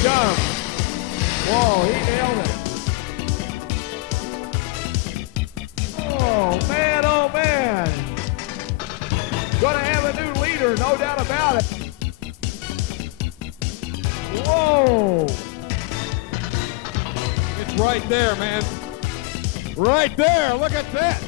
he comes. Whoa, he nailed it. Oh man. Gonna have a new leader, no doubt about it. Whoa. It's right there, man. Right there, look at that.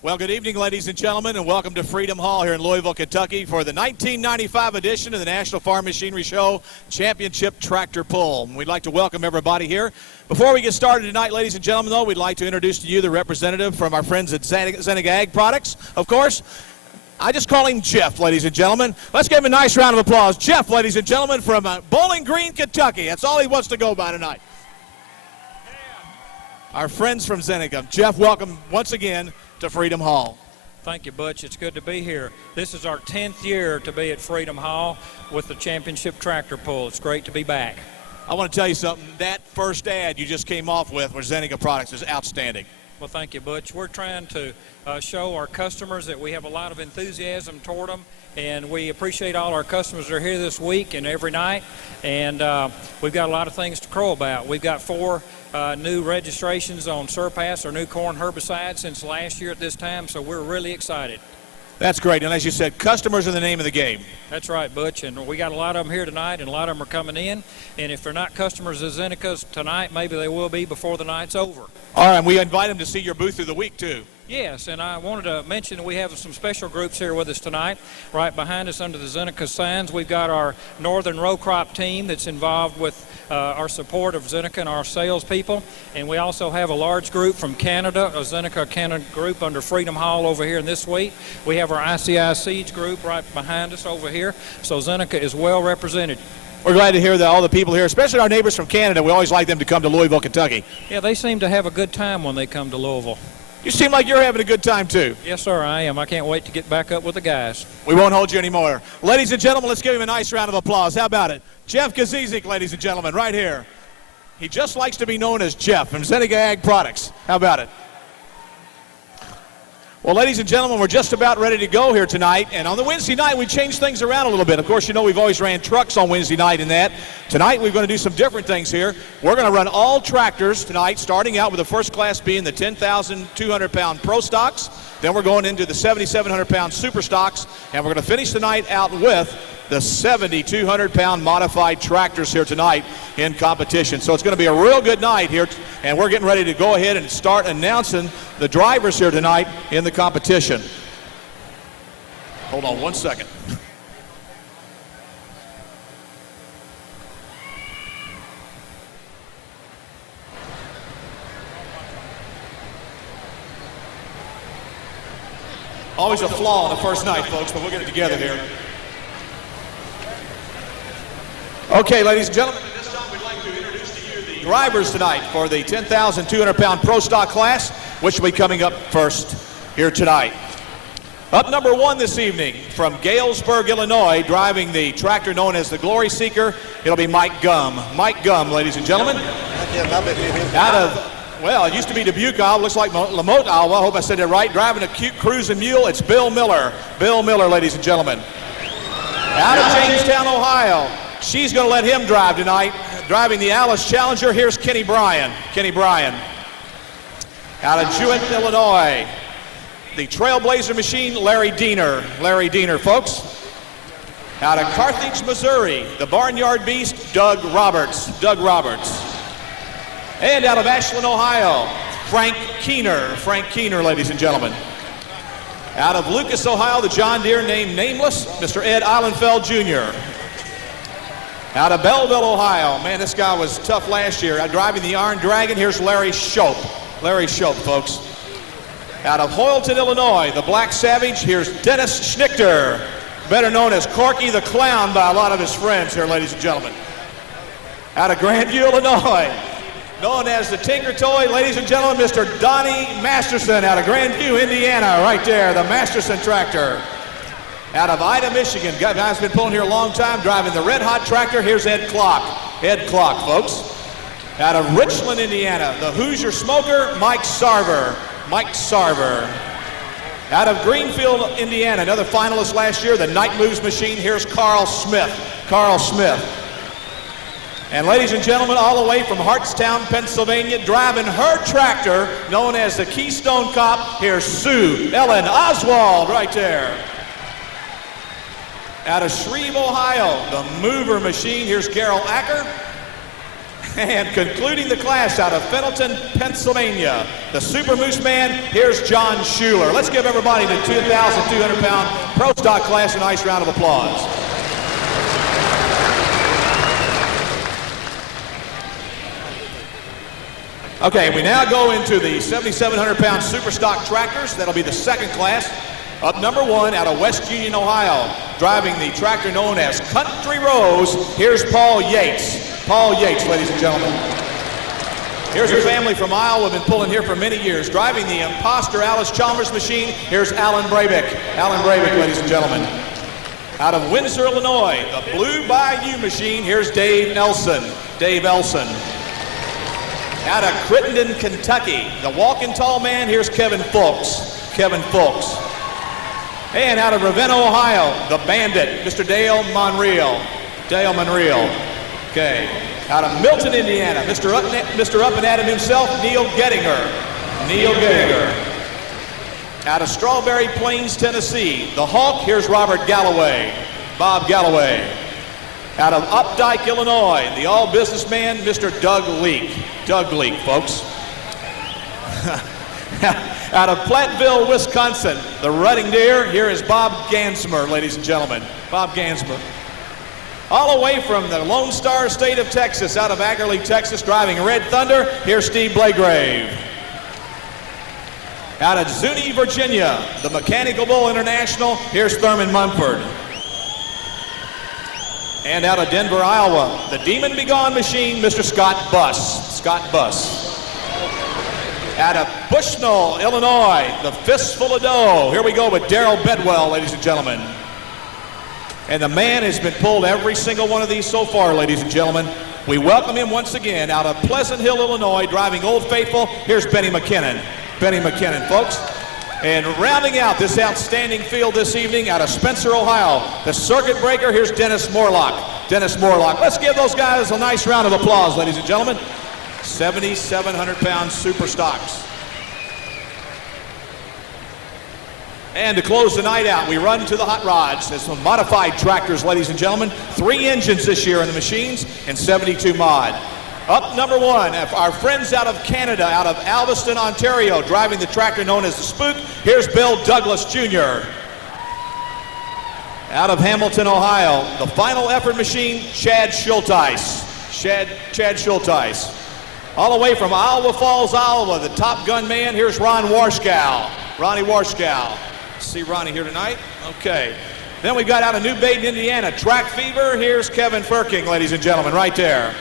Well, good evening, ladies and gentlemen, and welcome to Freedom Hall here in Louisville, Kentucky for the 1995 edition of the National Farm Machinery Show Championship Tractor Pull. We'd like to welcome everybody here. Before we get started tonight, ladies and gentlemen, though, we'd like to introduce to you the representative from our friends at Seneca AG Products, of course. I just call him Jeff, ladies and gentlemen. Let's give him a nice round of applause. Jeff, ladies and gentlemen, from Bowling Green, Kentucky. That's all he wants to go by tonight. Our friends from Seneca. Jeff, welcome once again to Freedom Hall. Thank you, Butch. It's good to be here. This is our 10th year to be at Freedom Hall with the Championship Tractor Pull. It's great to be back. I want to tell you something. That first ad you just came off with Seneca Products is outstanding. Well, thank you, Butch. We're trying to show our customers that we have a lot of enthusiasm toward them, and we appreciate all our customers that are here this week and every night. And we've got a lot of things to crow about. We've got 4 new registrations on Surpass, our new corn herbicide, since last year at this time, so we're really excited. That's great, and as you said, customers are the name of the game. That's right, Butch, and we got a lot of them here tonight, and a lot of them are coming in, and if they're not customers of Seneca's tonight, maybe they will be before the night's over. All right, and we invite them to see your booth through the week, too. Yes, and I wanted to mention we have some special groups here with us tonight. Right behind us under the Seneca signs, we've got our Northern Row Crop team that's involved with our support of Seneca and our salespeople. And we also have a large group from Canada, a Seneca Canada group under Freedom Hall over here in this suite. We have our ICI Seeds group right behind us over here. So Seneca is well represented. We're glad to hear that all the people here, especially our neighbors from Canada, we always like them to come to Louisville, Kentucky. Yeah, they seem to have a good time when they come to Louisville. You seem like you're having a good time, too. Yes, sir, I am. I can't wait to get back up with the guys. We won't hold you anymore. Ladies and gentlemen, let's give him a nice round of applause. How about it? Jeff Kazizik, ladies and gentlemen, right here. He just likes to be known as Jeff from Seneca AG Products. How about it? Well, ladies and gentlemen, we're just about ready to go here tonight. And on the Wednesday night, we changed things around a little bit. Of course, you know we've always ran trucks on Wednesday night and that. Tonight, we're going to do some different things here. We're going to run all tractors tonight, starting out with the first class being the 10,200-pound Pro Stocks. Then we're going into the 7,700-pound Super Stocks. And we're going to finish the night out with the 7,200-pound modified tractors here tonight in competition. So it's going to be a real good night here, and we're getting ready to go ahead and start announcing the drivers here tonight in the competition. Hold on one second. Always a flaw on the first night, folks, but we'll get it together here. Okay, ladies and gentlemen, at this time we'd like to introduce to you the drivers tonight for the 10,200-pound Pro Stock class, which will be coming up first here tonight. Up number 1 this evening from Galesburg, Illinois, driving the tractor known as the Glory Seeker, it'll be Mike Gum. Mike Gum, ladies and gentlemen. Out of, well, it used to be Dubuque, Iowa, looks like Lamotte, Iowa. I hope I said that right. Driving a cute cruising mule, it's Bill Miller. Bill Miller, ladies and gentlemen. Out of Jamestown, Ohio. She's going to let him drive tonight. Driving the Alice Challenger, here's Kenny Bryan. Kenny Bryan. Out of Jewett, Illinois, the Trailblazer machine, Larry Diener. Larry Diener, folks. Out of Carthage, Missouri, the Barnyard Beast, Doug Roberts. Doug Roberts. And out of Ashland, Ohio, Frank Keener. Frank Keener, ladies and gentlemen. Out of Lucas, Ohio, the John Deere named Nameless, Mr. Ed Eilenfeld Jr. Out of Belleville, Ohio, man, this guy was tough last year. Driving the Iron Dragon, here's Larry Shope. Larry Shope, folks. Out of Hoyleton, Illinois, the Black Savage, here's Dennis Schnichter, better known as Corky the Clown by a lot of his friends here, ladies and gentlemen. Out of Grandview, Illinois, known as the Tinker Toy, ladies and gentlemen, Mr. Donnie Masterson out of Grandview, Indiana, right there, the Masterson tractor. Out of Ida, Michigan, guy's been pulling here a long time, driving the Red Hot tractor, here's Ed Clock. Ed Clock, folks. Out of Richland, Indiana, the Hoosier Smoker, Mike Sarver. Mike Sarver. Out of Greenfield, Indiana, another finalist last year, the Night Moves machine, here's Carl Smith. Carl Smith. And ladies and gentlemen, all the way from Hartstown, Pennsylvania, driving her tractor, known as the Keystone Cop, here's Sue Ellen Oswald right there. Out of Shreve, Ohio, the Mover machine, here's Gerald Acker. And concluding the class out of Fenelton, Pennsylvania, the Super Moose Man, here's John Schuler. Let's give everybody the 2,200-pound Pro Stock class a nice round of applause. Okay, we now go into the 7,700-pound Super Stock tractors. That'll be the second class. Up number 1 out of West Union, Ohio, driving the tractor known as Country Rose, here's Paul Yates. Paul Yates, ladies and gentlemen. Here's a family from Iowa, been pulling here for many years. Driving the Imposter Alice Chalmers machine, here's Alan Brabick. Alan Brabick, ladies and gentlemen. Out of Windsor, Illinois, the Blue Bayou machine, here's Dave Nelson. Dave Elson. Out of Crittenden, Kentucky, the Walking Tall Man, here's Kevin Fulks. Kevin Fulks. And out of Ravenna, Ohio, the Bandit, Mr. Dale Monreal. Dale Monreal. Okay. Out of Milton, Indiana, Mr. Up and At 'em himself, Neil Gettinger. Neil Gettinger. Out of Strawberry Plains, Tennessee, the Hawk, here's Robert Galloway. Bob Galloway. Out of Updike, Illinois, the all-businessman, Mr. Doug Leake. Doug Leake, folks. Out of Platteville, Wisconsin, the Rutting Deer, here is Bob Gansmer, ladies and gentlemen. Bob Gansmer. All the way from the Lone Star State of Texas, out of Ackerley, Texas, driving Red Thunder, here's Steve Blagrave. Out of Zuni, Virginia, the Mechanical Bull International, here's Thurman Mumford. And out of Denver, Iowa, the Demon Begone machine, Mr. Scott Buss. Scott Buss. Out of Bushnell, Illinois, the Fistful of Dough. Here we go with Darrell Bedwell, ladies and gentlemen. And the man has been pulled every single one of these so far, ladies and gentlemen. We welcome him once again out of Pleasant Hill, Illinois, driving Old Faithful. Here's Benny McKinnon. Benny McKinnon, folks. And rounding out this outstanding field this evening out of Spencer, Ohio, the Circuit Breaker, here's Dennis Morlock. Dennis Morlock. Let's give those guys a nice round of applause, ladies and gentlemen. 7,700-pound Super Stocks. And to close the night out, we run to the hot rods. There's some modified tractors, ladies and gentlemen. 3 engines this year in the machines and 72 mod. Up number 1, our friends out of Canada, out of Alveston, Ontario, driving the tractor known as the Spook. Here's Bill Douglas Jr. Out of Hamilton, Ohio, the Final Effort machine, Chad Schulteis. Chad Schulteis. All the way from Iowa Falls, Iowa, the Top Gun man, here's Ron Warschkow. Ronnie Warschkow. See Ronnie here tonight? Okay. Then we got out of New Baden, Indiana, Track Fever. Here's Kevin Firking, ladies and gentlemen, right there.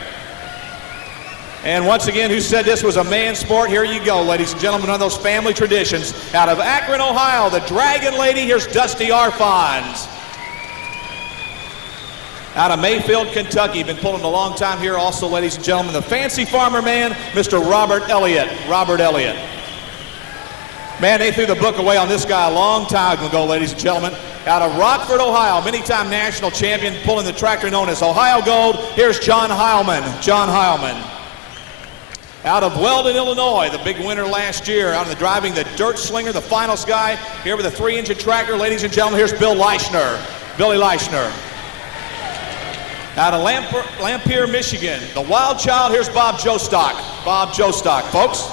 And once again, who said this was a man's sport? Here you go, ladies and gentlemen, one of those family traditions. Out of Akron, Ohio, the Dragon Lady, here's Dusty Arfons. Out of Mayfield, Kentucky, been pulling a long time here also, ladies and gentlemen, the Fancy Farmer man, Mr. Robert Elliott. Robert Elliott. Man, they threw the book away on this guy a long time ago, ladies and gentlemen. Out of Rockford, Ohio, many-time national champion, pulling the tractor known as Ohio Gold. Here's John Heilman. John Heilman. Out of Weldon, Illinois, the big winner last year, out of the driving the Dirt Slinger, the finals guy. Here with a 3-engine tractor, ladies and gentlemen, here's Bill Leichner. Billy Leichner. Out of Lampere, Michigan, the Wild Child, here's Bob Jostock. Bob Jostock, folks.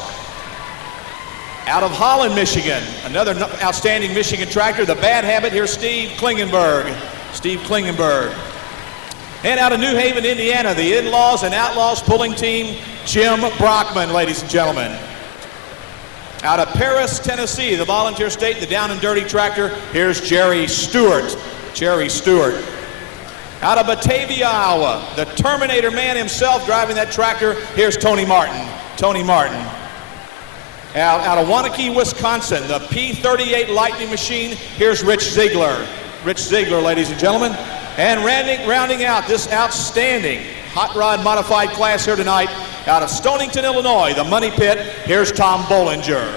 Out of Holland, Michigan, another outstanding Michigan tractor, the Bad Habit, here's Steve Klingenberg. Steve Klingenberg. And out of New Haven, Indiana, the In-Laws and Outlaws pulling team, Jim Brockman, ladies and gentlemen. Out of Paris, Tennessee, the volunteer state, the down and dirty tractor, here's Jerry Stewart. Jerry Stewart. Out of Batavia, Iowa, the Terminator man himself driving that tractor, here's Tony Martin. Tony Martin. Out of Waunakee, Wisconsin, the P38 Lightning machine, here's Rich Ziegler. Rich Ziegler, ladies and gentlemen. And rounding out this outstanding hot rod modified class here tonight, out of Stonington, Illinois, the Money Pit, here's Tom Bollinger.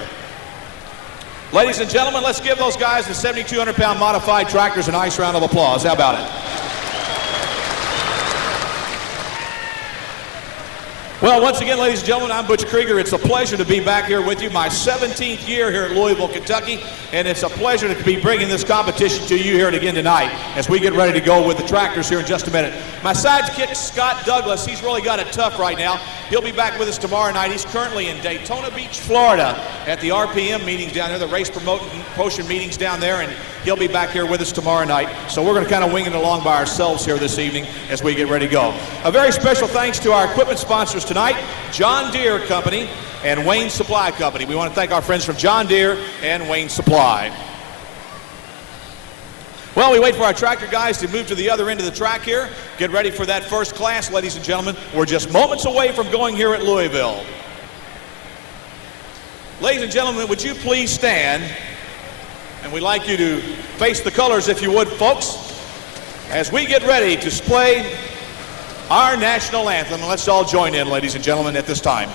Ladies and gentlemen, let's give those guys the 7,200-pound modified tractors a nice round of applause. How about it? Well, once again, ladies and gentlemen, I'm Butch Krieger. It's a pleasure to be back here with you, my 17th year here at Louisville, Kentucky, and it's a pleasure to be bringing this competition to you here again tonight as we get ready to go with the tractors here in just a minute. My sidekick, Scott Douglas, he's really got it tough right now. He'll be back with us tomorrow night. He's currently in Daytona Beach, Florida at the RPM meetings down there, the race promotion meetings down there, and he'll be back here with us tomorrow night. So we're going to kind of wing it along by ourselves here this evening as we get ready to go. A very special thanks to our equipment sponsors tonight, John Deere Company and Wayne Supply Company. We want to thank our friends from John Deere and Wayne Supply. Well, we wait for our tractor guys to move to the other end of the track here. Get ready for that first class, ladies and gentlemen. We're just moments away from going here at Louisville. Ladies and gentlemen, would you please stand? And we'd like you to face the colors, if you would, folks, as we get ready to play our national anthem. Let's all join in, ladies and gentlemen, at this time.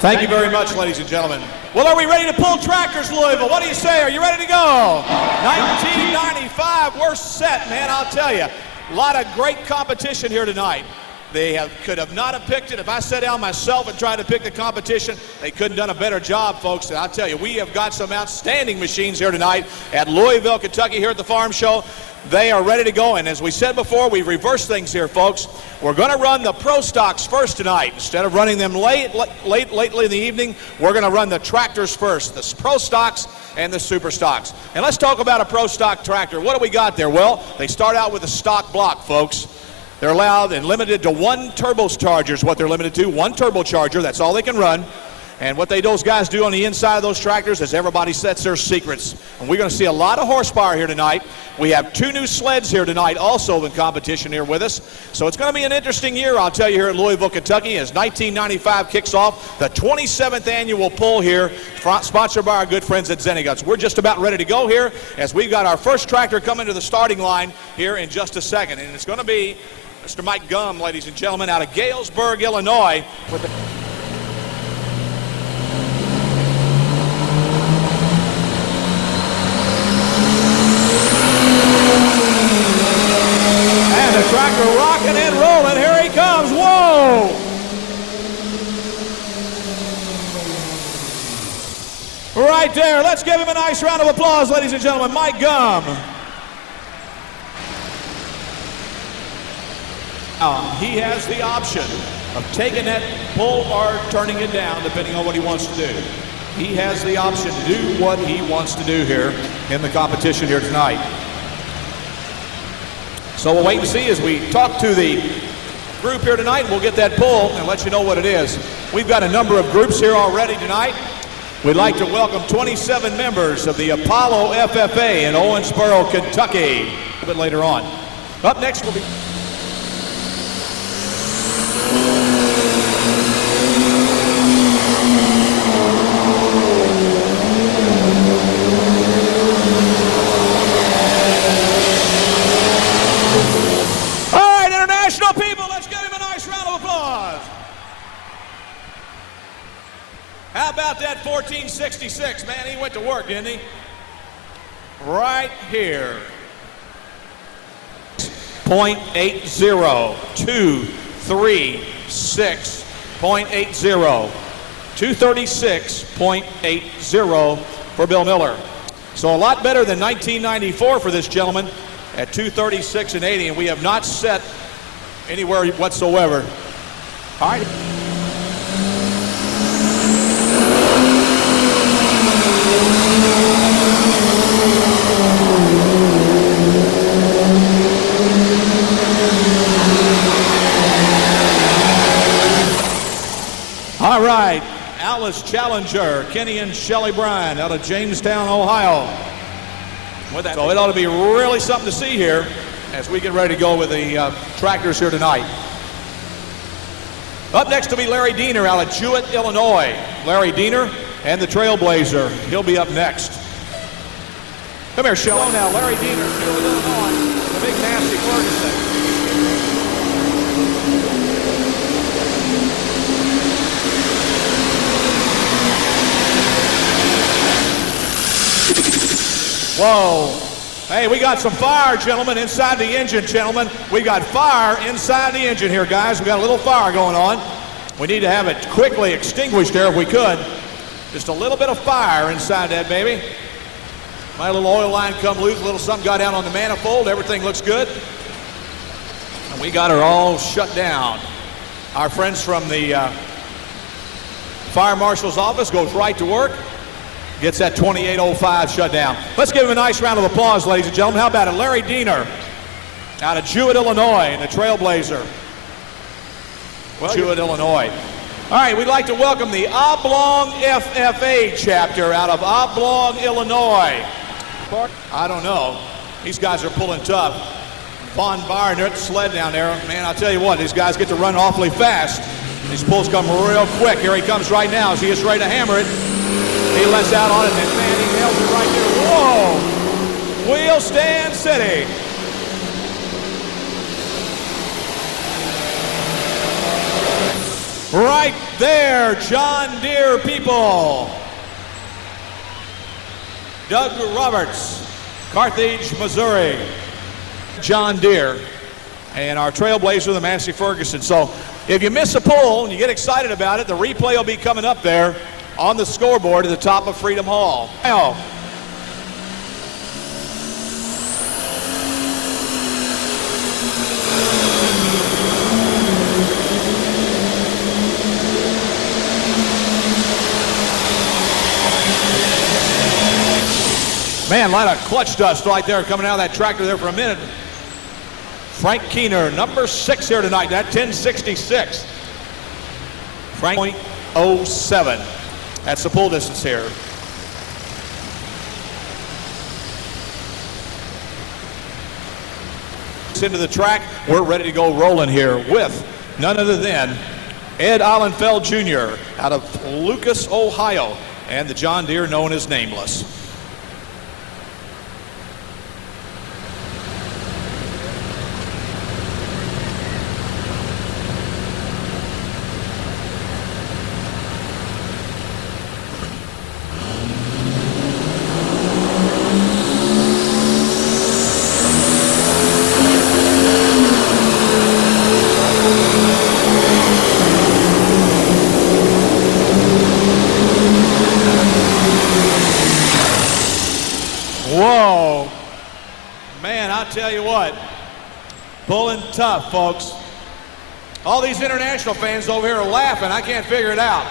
Thank you very much, ladies and gentlemen. Well, are we ready to pull tractors, Louisville? What do you say? Are you ready to go? 1995, we're set, man, I'll tell you. A lot of great competition here tonight. They could have not have picked it. If I sat down myself and tried to pick the competition, they couldn't have done a better job, folks. And I'll tell you, we have got some outstanding machines here tonight at Louisville, Kentucky, here at the Farm Show. They are ready to go, and as we said before, we've reversed things here, folks. We're going to run the Pro Stocks first tonight. Instead of running them lately in the evening, we're going to run the tractors first, the Pro Stocks and the Super Stocks. And let's talk about a Pro Stock tractor. What do we got there? Well, they start out with a stock block, folks. They're allowed and limited to one turbocharger is what they're limited to, one turbocharger. That's all they can run. And what those guys do on the inside of those tractors is everybody sets their secrets. And we're going to see a lot of horsepower here tonight. We have two new sleds here tonight also in competition here with us. So it's going to be an interesting year, I'll tell you, here at Louisville, Kentucky, as 1995 kicks off the 27th annual pull here, sponsored by our good friends at Seneca. We're just about ready to go here as we've got our first tractor coming to the starting line here in just a second. And it's going to be Mr. Mike Gumm, ladies and gentlemen, out of Galesburg, Illinois, with the tractor rocking and rolling. Here he comes. Whoa! Right there. Let's give him a nice round of applause, ladies and gentlemen. Mike Gumm. He has the option of taking that pull or turning it down, depending on what he wants to do. he has the option to do what he wants to do here in the competition here tonight. So we'll wait and see as we talk to the group here tonight, and we'll get that poll and let you know what it is. We've got a number of groups here already tonight. We'd like to welcome 27 members of the Apollo FFA in Owensboro, Kentucky, a bit later on. Up next will be... people, let's give him a nice round of applause. How about that 1466? Man, he went to work, didn't he? Right here. 0.80, 236.80, 236.80 for Bill Miller. So a lot better than 1994 for this gentleman at 236.80, and we have not set anywhere whatsoever. All right. All right, Alice Challenger, Kenny and Shelley Bryan out of Jamestown, Ohio. So it ought to be really something to see here as we get ready to go with the tractors here tonight. Up next will be Larry Diener out of Jewett, Illinois. Larry Diener and the Trailblazer. He'll be up next. Come here, Shelley. Now, Larry Diener, Jewett, Illinois, the big Massey Ferguson. Whoa. Hey, we got some fire, gentlemen, inside the engine, gentlemen. We got fire inside the engine here, guys. We got a little fire going on. We need to have it quickly extinguished there if we could. Just a little bit of fire inside that baby. My little oil line come loose, a little something got down on the manifold. Everything looks good. And we got her all shut down. Our friends from the fire marshal's office goes right to work. Gets that 2805 shut down. Let's give him a nice round of applause, ladies and gentlemen. How about it? Larry Diener out of Jewett, Illinois, in the Trailblazer. Jewett, Illinois. All right, we'd like to welcome the Oblong FFA chapter out of Oblong, Illinois. I don't know. These guys are pulling tough. Von Baer, they're at the sled down there. Man, I'll tell you what, these guys get to run awfully fast. These pulls come real quick. Here he comes right now as he is ready to hammer it. He lets out on it, and man, he nails it right there. Whoa! Wheel stand city. Right there, John Deere people. Doug Roberts, Carthage, Missouri. John Deere and our Trailblazer, the Massey Ferguson. So if you miss a pull and you get excited about it, the replay will be coming up there on the scoreboard at the top of Freedom Hall. Man, a lot of clutch dust right there coming out of that tractor there for a minute. Frank Keener, number 6 here tonight, that 1066. Frank 0.07. That's the pull distance here. Into the track, we're ready to go rolling here with none other than Ed Allenfeld Jr. out of Lucas, Ohio, and the John Deere known as Nameless. Whoa, man, I'll tell you what, pulling tough, folks. All these international fans over here are laughing. I can't figure it out.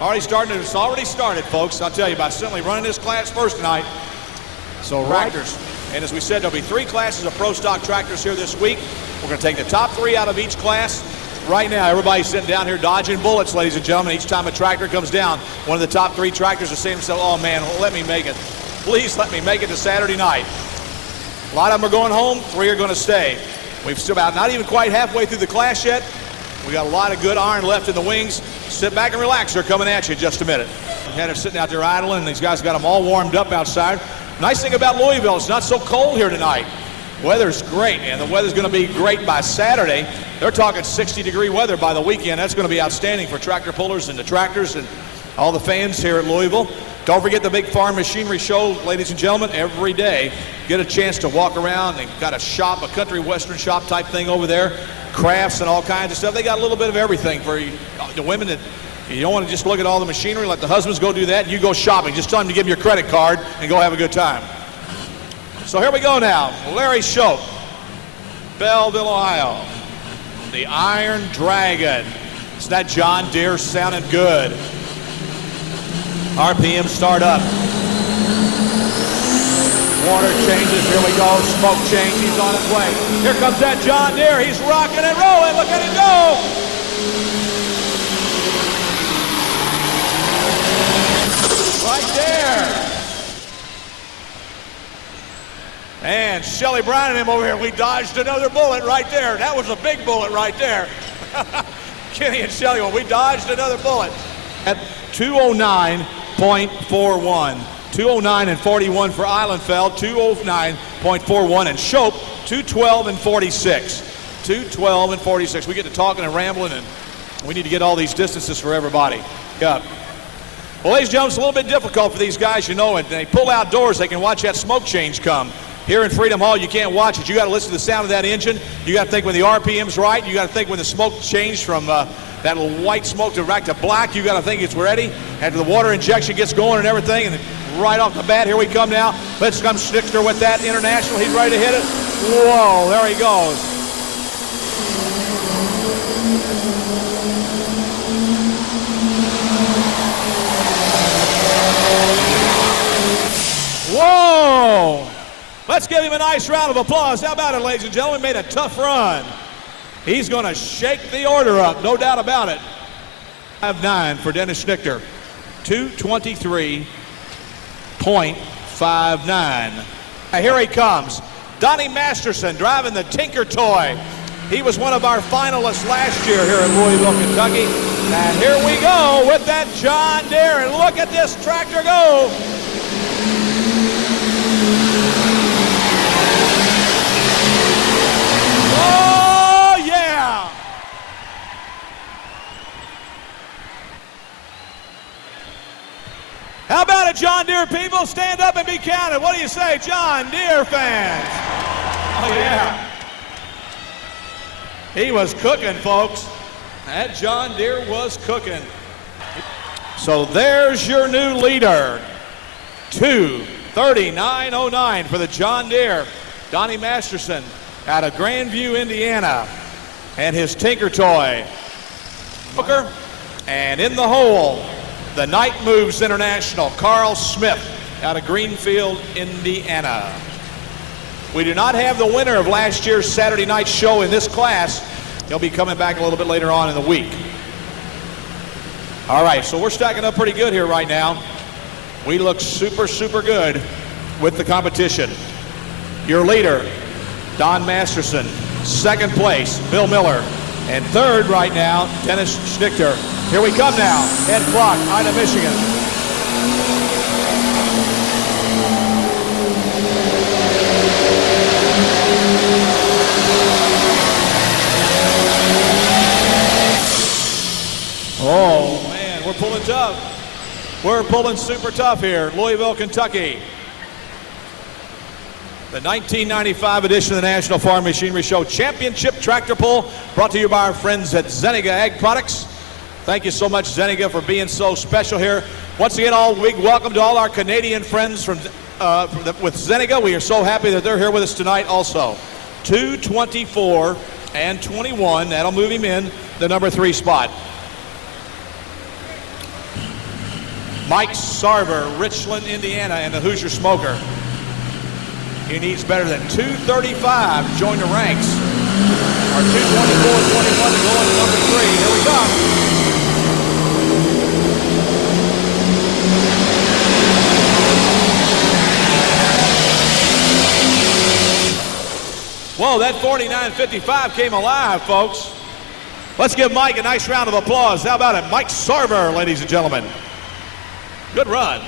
It's already started, folks. I'll tell you, by simply running this class first tonight. So tractors. And as we said, there'll be 3 classes of pro stock tractors here this week. We're going to take the top 3 out of each class. Right now, everybody's sitting down here dodging bullets, ladies and gentlemen. Each time a tractor comes down, one of the top 3 tractors is saying to themselves, oh man, let me make it. Please let me make it to Saturday night. A lot of them are going home, 3 are going to stay. We've still about not even quite halfway through the class yet. We got a lot of good iron left in the wings. Sit back and relax. They're coming at you in just a minute. They're sitting out there idling, and these guys got them all warmed up outside. Nice thing about Louisville, it's not so cold here tonight. Weather's great, and the weather's going to be great by Saturday. They're talking 60-degree weather by the weekend. That's going to be outstanding for tractor pullers and the tractors and all the fans here at Louisville. Don't forget the big farm machinery show, ladies and gentlemen, every day. Get a chance to walk around. They've got a shop, a country western shop type thing over there, crafts and all kinds of stuff. They got a little bit of everything for you, the women that you don't want to just look at all the machinery. Let the husbands go do that. You go shopping. Just tell them to give them your credit card and go have a good time. So here we go now. Larry Shope, Belleville, Ohio. The Iron Dragon. It's that John Deere sounding good. RPM start up. Water changes. Here we go. Smoke change. He's on his way. Here comes that John Deere. He's rocking and rolling. Look at him go. Right there. And Shelly Brown and him over here. We dodged another bullet right there. That was a big bullet right there. Kenny and Shelly, well, we dodged another bullet. At 209.41. 209 and 41 for Eilenfeld, 209.41, and Shope, 212 and 46. 212 and 46. We get to talking and rambling, and we need to get all these distances for everybody. Yeah. Well, ladies and gentlemen, it's a little bit difficult for these guys, you know, and they pull outdoors, they can watch that smoke change come. Here in Freedom Hall, you can't watch it. You got to listen to the sound of that engine. You got to think when the RPM's right. You got to think when the smoke changed from that little white smoke to back to black. You got to think it's ready. After the water injection gets going and everything, and right off the bat, here we come now. Let's come Schnickster with that international. He's ready to hit it. Whoa, there he goes. Whoa! Let's give him a nice round of applause. How about it, ladies and gentlemen? Made a tough run. He's going to shake the order up, no doubt about it. 5.9 for Dennis Schnickster. 223.59. Here he comes. Donnie Masterson driving the Tinker Toy. He was one of our finalists last year here in Louisville, Kentucky. And here we go with that John Deere. And look at this tractor go. Oh, yeah! How about it, John Deere people? Stand up and be counted. What do you say, John Deere fans? Oh, yeah. He was cooking, folks. That John Deere was cooking. So there's your new leader. 2:39.09 for the John Deere. Donnie Masterson out of Grandview, Indiana, and his Tinker Toy. Booker, and in the hole, the Night Moves International, Carl Smith out of Greenfield, Indiana. We do not have the winner of last year's Saturday night show in this class. He'll be coming back a little bit later on in the week. All right, so we're stacking up pretty good here right now. We look super, super good with the competition. Your leader, Don Masterson. Second place, Bill Miller. And third right now, Dennis Schnickster. Here we come now. Ed Clock, Ida, Michigan. Oh, man, we're pulling tough. We're pulling super tough here, Louisville, Kentucky. The 1995 edition of the National Farm Machinery Show Championship Tractor Pull, brought to you by our friends at Seneca Ag Products. Thank you so much, Seneca, for being so special here. Once again, all big welcome to all our Canadian friends from with Seneca. We are so happy that they're here with us tonight also. 2:24 and 21. That'll move him in the number 3 spot. Mike Sarver, Richland, Indiana, and the Hoosier Smoker. He needs better than 2:35 to join the ranks. Our 2:24.21 to go on number 3. Here we go. Whoa, that 49.55 came alive, folks. Let's give Mike a nice round of applause. How about it? Mike Sarver, ladies and gentlemen. Good run.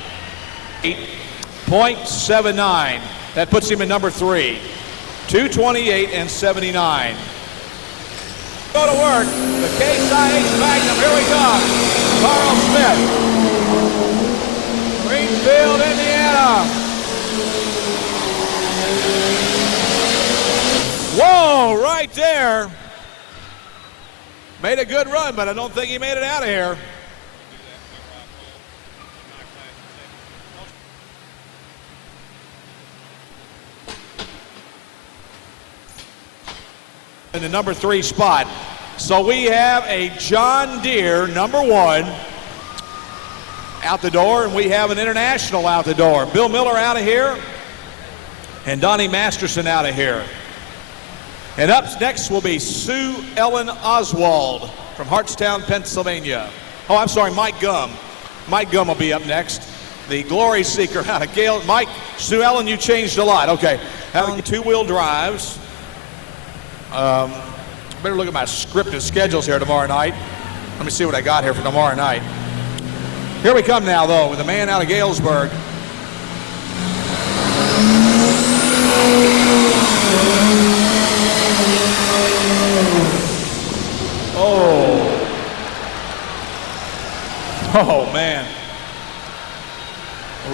8.79. That puts him in number 3. 2:28 and 79. Go to work. The Case IH Magnum. Here we go. Carl Smith. Greenfield, Indiana. Whoa, right there. Made a good run, but I don't think he made it out of here. In the number 3 spot. So we have a John Deere number 1 out the door, and we have an international out the door. Bill Miller out of here, and Donnie Masterson out of here. And up next will be Sue Ellen Oswald from Hartstown, Pennsylvania. Oh, I'm sorry, Mike Gum. Mike Gum will be up next. The Glory Seeker out of Gale. Mike, Sue Ellen, you changed a lot. Okay, having 2-wheel drives. Better look at my scripted schedules here tomorrow night. Let me see what I got here for tomorrow night. Here we come now, though, with the man out of Galesburg. Oh, man.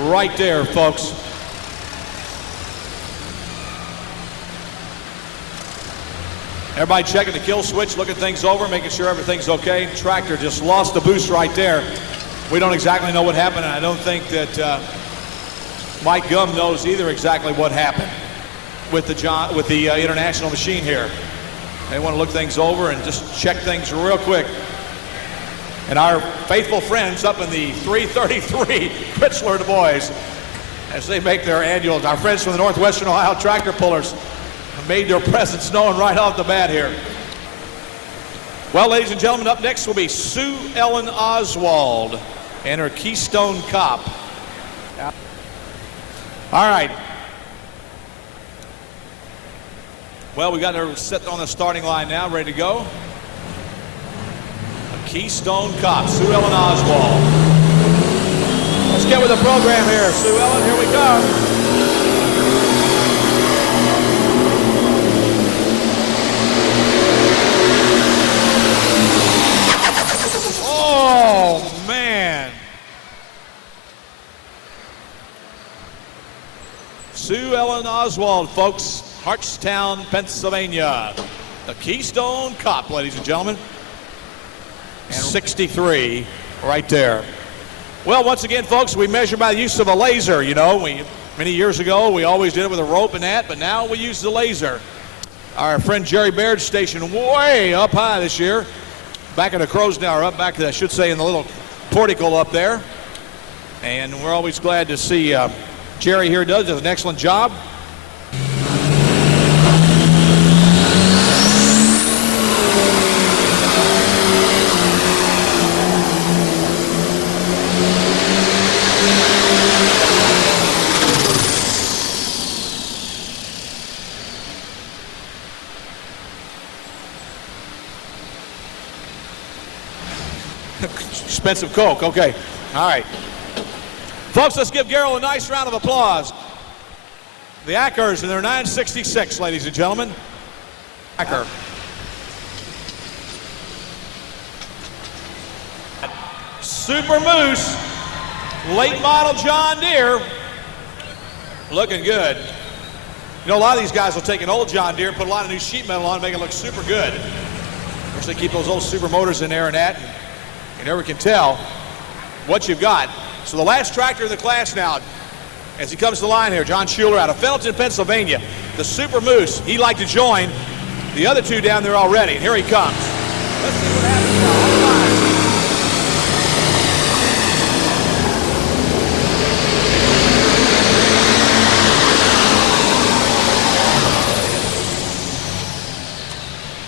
Right there, folks. Everybody checking the kill switch, looking things over, making sure everything's okay. Tractor just lost the boost right there. We don't exactly know what happened, and I don't think that Mike Gum knows either exactly what happened with the international machine here. They want to look things over and just check things real quick. And our faithful friends up in the 333 Chrysler, the boys, as they make their annuals, our friends from the Northwestern Ohio Tractor Pullers have made their presence known right off the bat here. Well, ladies and gentlemen, up next will be Sue Ellen Oswald and her Keystone Cop. All right. Well, we got her set on the starting line now, ready to go. A Keystone Cop, Sue Ellen Oswald. Let's get with the program here. Sue Ellen, here we go. Oh, man. Sue Ellen Oswald, folks. Hartstown, Pennsylvania. The Keystone Cop, ladies and gentlemen. And 63 right there. Well, once again, folks, we measure by the use of a laser. You know, many years ago, we always did it with a rope and that, but now we use the laser. Our friend Jerry Baird's stationed way up high this year. Back at the Crow's Nest, or up back, I should say, in the little portico up there. And we're always glad to see Jerry here does an excellent job. Expensive Coke, okay. All right. Folks, let's give Garrell a nice round of applause. The Ackers in their 966, ladies and gentlemen. Acker. Super Moose, late model John Deere. Looking good. You know, a lot of these guys will take an old John Deere, put a lot of new sheet metal on, and make it look super good. Of course, they keep those old super motors in there and that. You never can tell what you've got. So the last tractor in the class now, as he comes to the line here, John Schuler out of Fenelton, Pennsylvania. The Super Moose, he'd like to join the other two down there already. And here he comes. Let's see what happens now.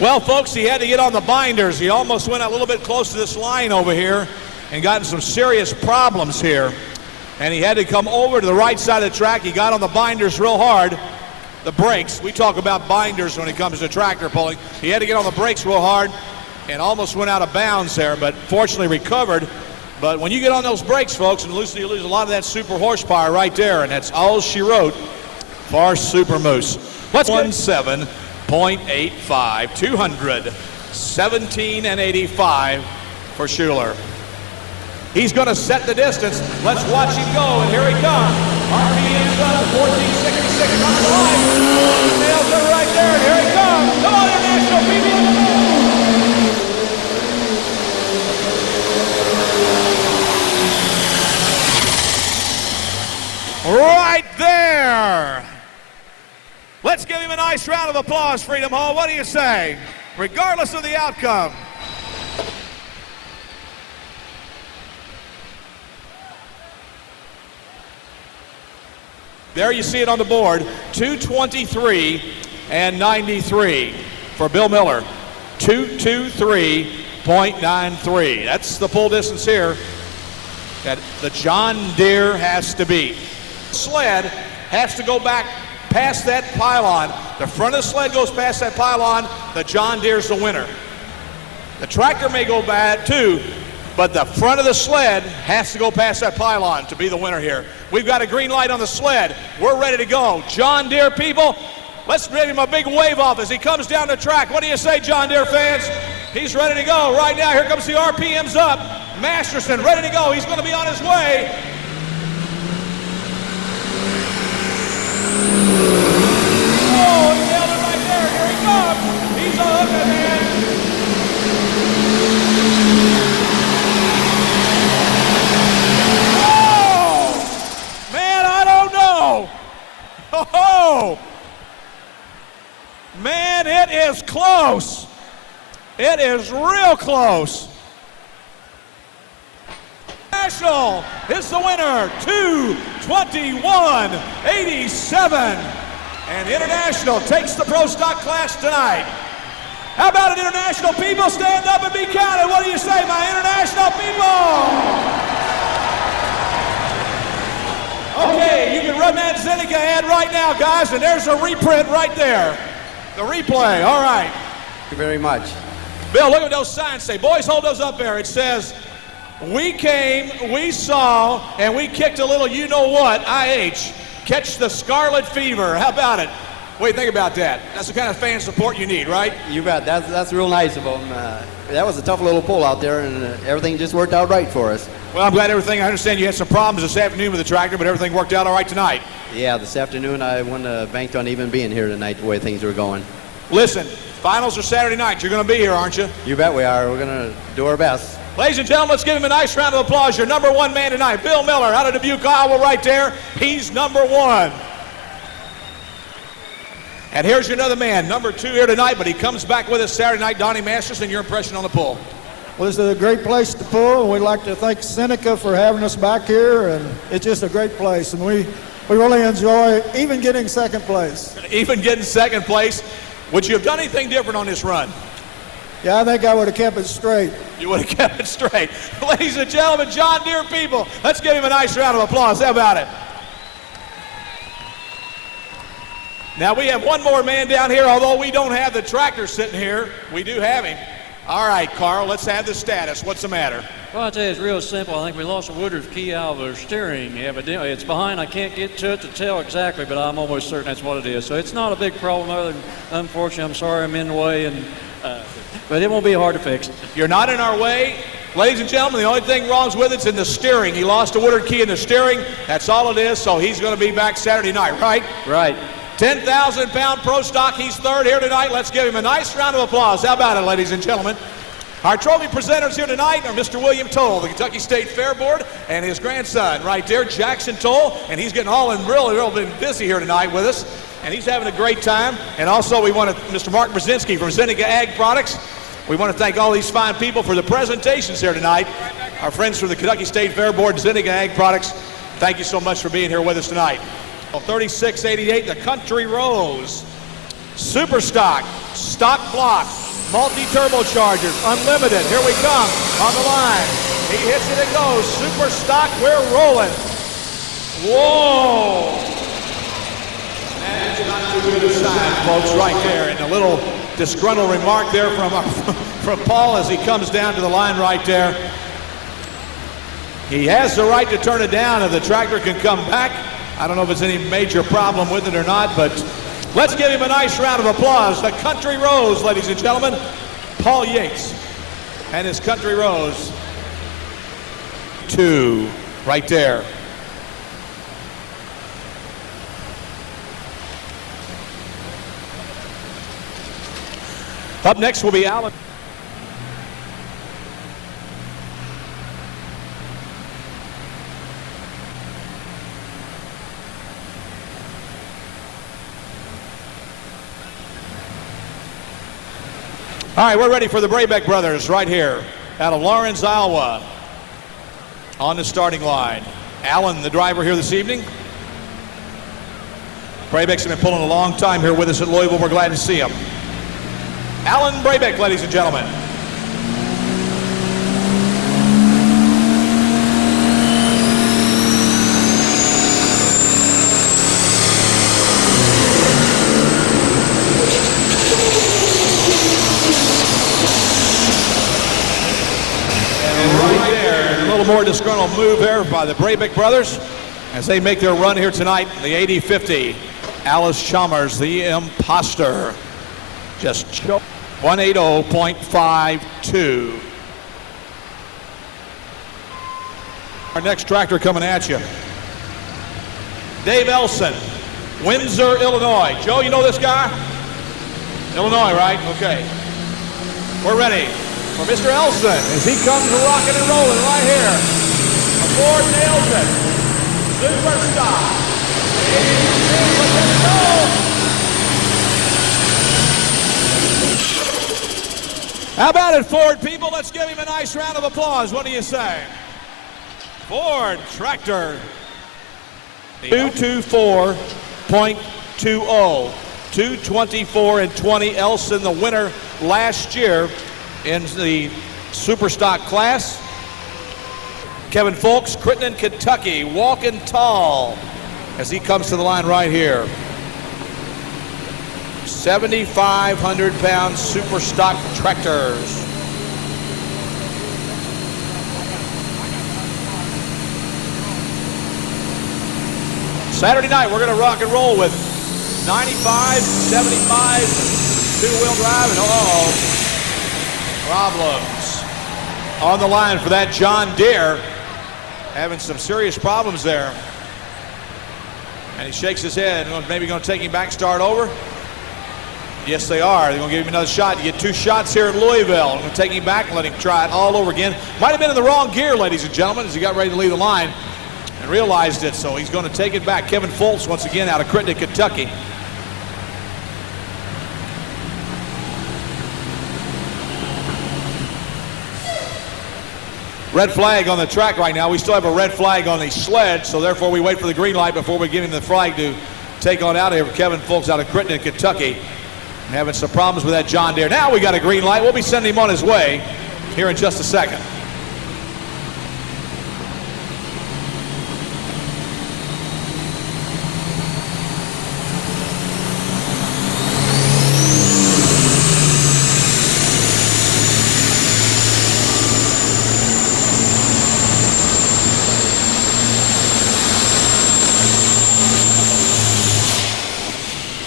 Well, folks, he had to get on the binders. He almost went a little bit close to this line over here and got in some serious problems here. And he had to come over to the right side of the track. He got on the binders real hard. The brakes, we talk about binders when it comes to tractor pulling. He had to get on the brakes real hard and almost went out of bounds there, but fortunately recovered. But when you get on those brakes, folks, and you lose a lot of that super horsepower right there, and that's all she wrote for Super Moose. Let's 17.85, 217 and 85 for Schuler. He's going to set the distance. Let's watch him go, and here he comes. RPM's up, 1466 on the line. Nails it right there, and here he comes. Come on, International people. Right there. Let's give him a nice round of applause, Freedom Hall. What do you say? Regardless of the outcome. There you see it on the board, 223 and 93 for Bill Miller, 223.93. That's the full distance here that the John Deere has to beat. Sled has to go back past that pylon. The front of the sled goes past that pylon. The John Deere's the winner. The tractor may go bad too, but the front of the sled has to go past that pylon to be the winner here. We've got a green light on the sled. We're ready to go. John Deere people, let's give him a big wave off as he comes down the track. What do you say, John Deere fans? He's ready to go right now. Here comes the RPMs up. Masterson ready to go. He's going to be on his way. Oh, he nailed it right there. Here he comes. He's on it, man. Oh, man, I don't know. Oh, man, it is close. It is real close. National is the winner, 221.87. And International takes the Pro Stock class tonight. How about it, International people? Stand up and be counted. What do you say, my International people? Okay, you can run that Seneca ad right now, guys, and there's a reprint right there. The replay, all right. Thank you very much. Bill, look at those signs say. Boys, hold those up there. It says, we came, we saw, and we kicked a little you-know-what, IH. Catch the Scarlet Fever. How about it? What do you think about that? That's the kind of fan support you need, right? You bet. That's real nice of them. That was a tough little pull out there, and everything just worked out right for us. Well, I'm glad everything, I understand you had some problems this afternoon with the tractor, but everything worked out all right tonight. Yeah, this afternoon I banked on even being here tonight the way things were going. Listen, finals are Saturday night. You're going to be here, aren't you? You bet we are. We're going to do our best. Ladies and gentlemen, let's give him a nice round of applause. Your number one man tonight, Bill Miller, out of Dubuque, Iowa, right there. He's number one. And here's your another man, number two here tonight, but he comes back with us Saturday night, Donnie Masterson. Your impression on the pull? Well, this is a great place to pull, and we'd like to thank Seneca for having us back here, and it's just a great place, and we really enjoy even getting second place. Even getting second place. Would you have done anything different on this run? Yeah, I think I would have kept it straight. You would have kept it straight. Ladies and gentlemen, John Deere people, let's give him a nice round of applause. How about it? Now we have one more man down here, although we don't have the tractor sitting here. We do have him. All right, Carl, let's have the status. What's the matter? Well, I'll tell you, it's real simple. I think we lost a Woodard's key out of our steering. Evidently, it's behind. I can't get to it to tell exactly, but I'm almost certain that's what it is. So it's not a big problem other than, unfortunately, I'm sorry I'm in the way, and but it won't be hard to fix. You're not in our way. Ladies and gentlemen, the only thing wrong with it's in the steering. He lost a Woodard key in the steering. That's all it is, so he's going to be back Saturday night, right? Right. 10,000-pound Pro Stock. He's third here tonight. Let's give him a nice round of applause. How about it, ladies and gentlemen? Our trophy presenters here tonight are Mr. William Toll, the Kentucky State Fair Board, and his grandson right there, Jackson Toll, and he's getting all in really busy here tonight with us, and he's having a great time. And also we want to, Mr. Mark Brzezinski from Seneca Ag Products. We want to thank all these fine people for the presentations here tonight. Our friends from the Kentucky State Fair Board and Seneca Ag Products, thank you so much for being here with us tonight. 3688, the Country Rose. Super Stock, Stock Block, multi-turbochargers, unlimited. Here we come on the line. He hits it and goes. Super stock, we're rolling. Whoa! That's not too good a sign, folks, right there. And a little disgruntled remark there from Paul as he comes down to the line right there. He has the right to turn it down if the tractor can come back. I don't know if there's any major problem with it or not, but let's give him a nice round of applause. The Country Rose, ladies and gentlemen. Paul Yates and his Country Rose. 2 right there. Up next will be Alan. All right, we're ready for the Brabeck brothers right here out of Lawrence, Iowa on the starting line. Alan, the driver here this evening. Brabeck's been pulling a long time here with us at Louisville. We're glad to see him. Alan Brabeck, ladies and gentlemen. More disgruntled move there by the Brabeck brothers as they make their run here tonight. The 80-50. Alice Chalmers, the imposter, just choked. 180.52. Our next tractor coming at you. Dave Elson, Windsor, Illinois. Joe, you know this guy? Illinois, right? Okay. We're ready for Mr. Elson as he comes rocking and rolling right here. A Ford nails it. Superstar. How about it, Ford people? Let's give him a nice round of applause. What do you say? Ford tractor. 224.20. 224.20. Elson, the winner last year in the super stock class. Kevin Folks, Crittenden, Kentucky, walking tall as he comes to the line right here. 7,500-pound super stock tractors. Saturday night, we're going to rock and roll with 95, 75, two-wheel drive, and problems on the line for that John Deere. Having some serious problems there. And he shakes his head. Maybe going to take him back, start over. Yes, they are. They're going to give him another shot. You get 2 shots here at Louisville. I'm going to take him back and let him try it all over again. Might have been in the wrong gear, ladies and gentlemen, as he got ready to leave the line and realized it. So he's going to take it back. Kevin Foltz, once again, out of Crittenden, Kentucky. Red flag on the track right now. We still have a red flag on the sled, so therefore we wait for the green light before we give him the flag to take on out of here. Kevin Folks out of Crittenden, Kentucky, having some problems with that John Deere. Now we got a green light. We'll be sending him on his way here in just a second.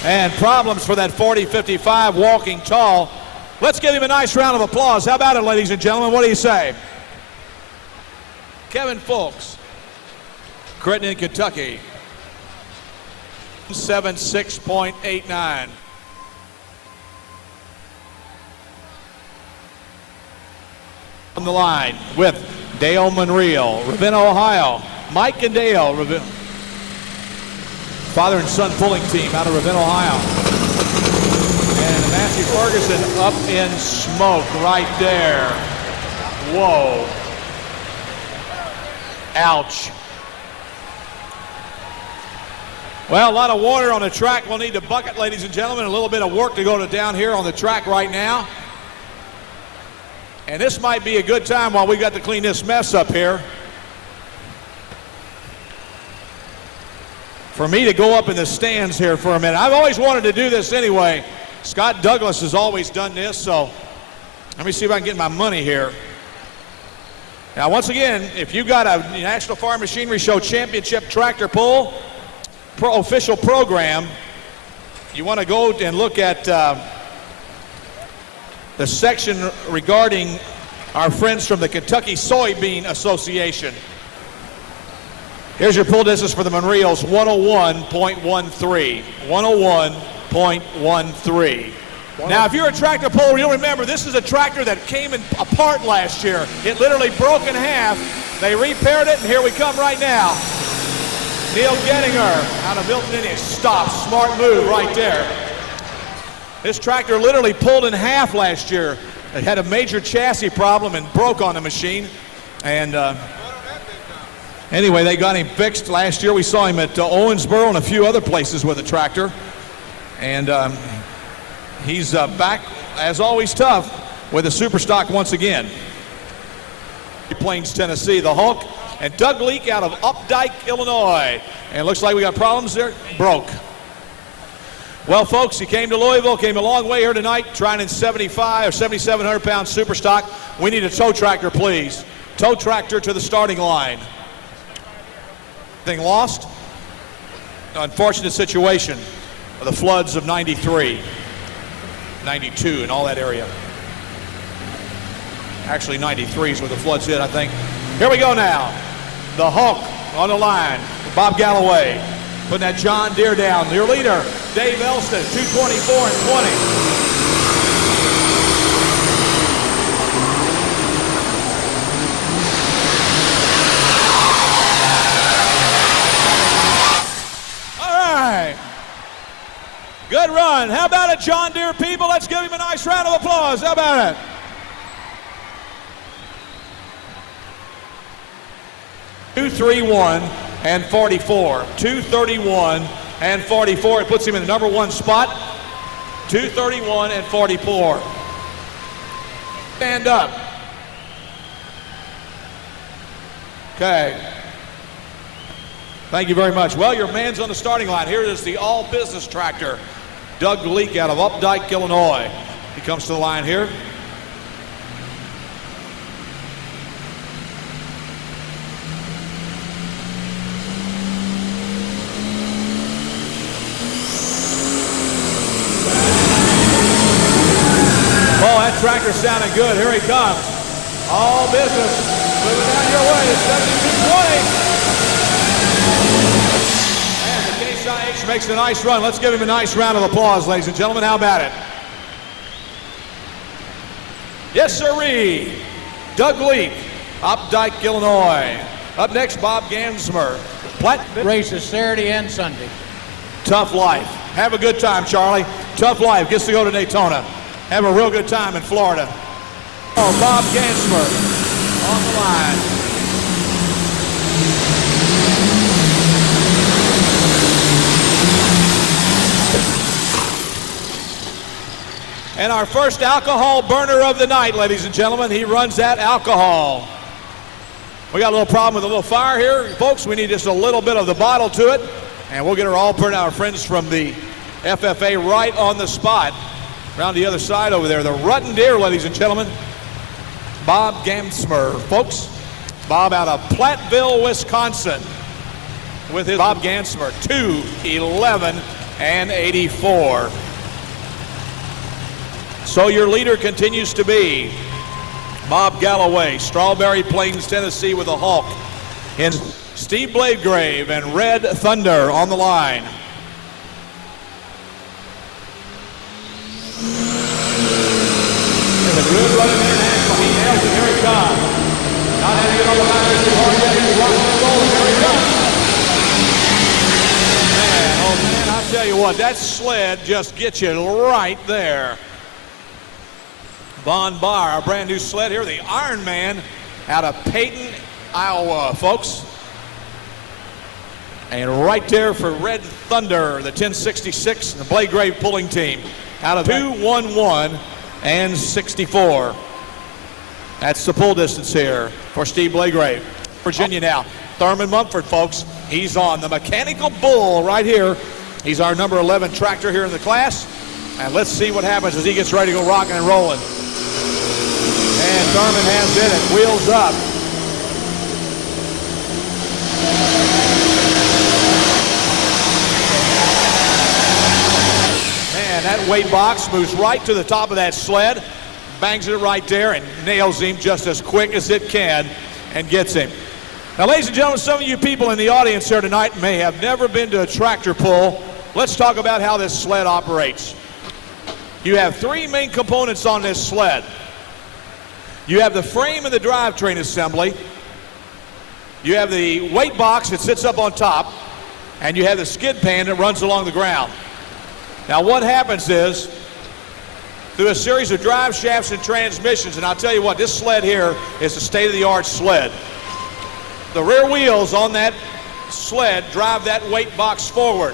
And problems for that 40-55 walking tall. Let's give him a nice round of applause. How about it, ladies and gentlemen? What do you say? Kevin Folks, Crittenden, Kentucky. 76.89. On the line with Dale Monreal, Ravenna, Ohio. Mike and Dale, Ravenna. Father and son pulling team out of Ravenna, Ohio. And Matthew Ferguson up in smoke right there. Whoa. Ouch. Well, a lot of water on the track. We'll need to bucket, ladies and gentlemen. A little bit of work to go to down here on the track right now. And this might be a good time while we got to clean this mess up here for me to go up in the stands here for a minute. I've always wanted to do this anyway. Scott Douglas has always done this, so let me see if I can get my money here. Now, once again, if you got a National Farm Machinery Show Championship tractor pull official program, you want to go and look at the section regarding our friends from the Kentucky Soybean Association. Here's your pull distance for the Monreals, 101.13. 101.13. Now, if you're a tractor puller, you'll remember this is a tractor that came apart last year. It literally broke in half. They repaired it, and here we come right now. Neil Gettinger out of Milton, Indiana. Stop. Smart move right there. This tractor literally pulled in half last year. It had a major chassis problem and broke on the machine. And anyway, they got him fixed last year. We saw him at Owensboro and a few other places with a tractor. And he's back, as always, tough with a super stock once again. Plains, Tennessee, the Hulk. And Doug Leake out of Updike, Illinois. And it looks like we got problems there. Broke. Well, folks, he came to Louisville, came a long way here tonight, trying in 75 or 7,700-pound super stock. We need a tow tractor, please. Tow tractor to the starting line. Thing lost. Unfortunate situation. The floods of 93, 92, and all that area. Actually, 93 is where the floods hit, I think. Here we go now. The Hulk on the line. Bob Galloway putting that John Deere down. Your leader, Dave Elston, 224 and 20. Good run. How about it, John Deere people? Let's give him a nice round of applause. How about it? .231 and 44. 231 and 44. It puts him in the number one spot. 231 and 44. Stand up. Okay. Thank you very much. Well, your man's on the starting line. Here is the all-business tractor. Doug Leake out of Updike, Illinois. He comes to the line here. Oh, that tractor's sounding good. Here he comes. All business. Moving down your way. 72-20. Makes a nice run. Let's give him a nice round of applause, ladies and gentlemen. How about it? Yes, sirree. Doug Leake, Updike, Illinois. Up next, Bob Gansmer. Races Saturday and Sunday. Tough life. Have a good time, Charlie. Tough life. Gets to go to Daytona. Have a real good time in Florida. Oh, Bob Gansmer on the line. And our first alcohol burner of the night, ladies and gentlemen. He runs that alcohol. We got a little problem with a little fire here, folks. We need just a little bit of the bottle to it. And we'll get her all burned out. Our friends from the FFA right on the spot. Around the other side over there. The Rutten Deer, ladies and gentlemen. Bob Gansmer, folks. Bob out of Platteville, Wisconsin. With his Bob Gansmer, 211 and 84. So your leader continues to be Bob Galloway, Strawberry Plains, Tennessee with a Hulk. And Steve Bladegrave and Red Thunder on the line. There's a good run in there now. He nails it. Here he comes. Not having it on the line too hard yet. He's rocking and rolling. Here he comes. Man, oh man, I'll tell you what, that sled just gets you right there. Von Barr, our brand new sled here, the Iron Man out of Peyton, Iowa, folks. And right there for Red Thunder, the 1066, the Bladegrave pulling team out of 211 and 64. That's the pull distance here for Steve Blagrave. Virginia now. Thurman Mumford, folks. He's on the mechanical bull right here. He's our number 11 tractor here in the class. And let's see what happens as he gets ready to go rocking and rolling. And Thurman has it and wheels up. Man, that weight box moves right to the top of that sled, bangs it right there, and nails him just as quick as it can and gets him. Now, ladies and gentlemen, some of you people in the audience here tonight may have never been to a tractor pull. Let's talk about how this sled operates. You have three main components on this sled. You have the frame and the drivetrain assembly. You have the weight box that sits up on top, and you have the skid pan that runs along the ground. Now, what happens is, through a series of drive shafts and transmissions, and I'll tell you what, this sled here is a state-of-the-art sled. The rear wheels on that sled drive that weight box forward.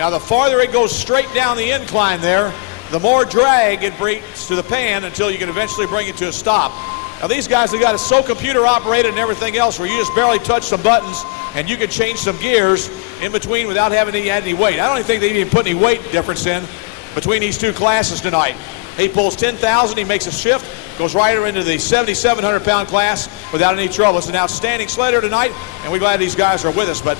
Now, the farther it goes straight down the incline there, the more drag it brings to the pan until you can eventually bring it to a stop. Now, these guys have got it so computer operated and everything else where you just barely touch some buttons and you can change some gears in between without having to add any weight. I don't even think they even put any weight difference in between these two classes tonight. He pulls 10,000, he makes a shift, goes right into the 7,700 pound class without any trouble. It's an outstanding sled here tonight, and we're glad these guys are with us. But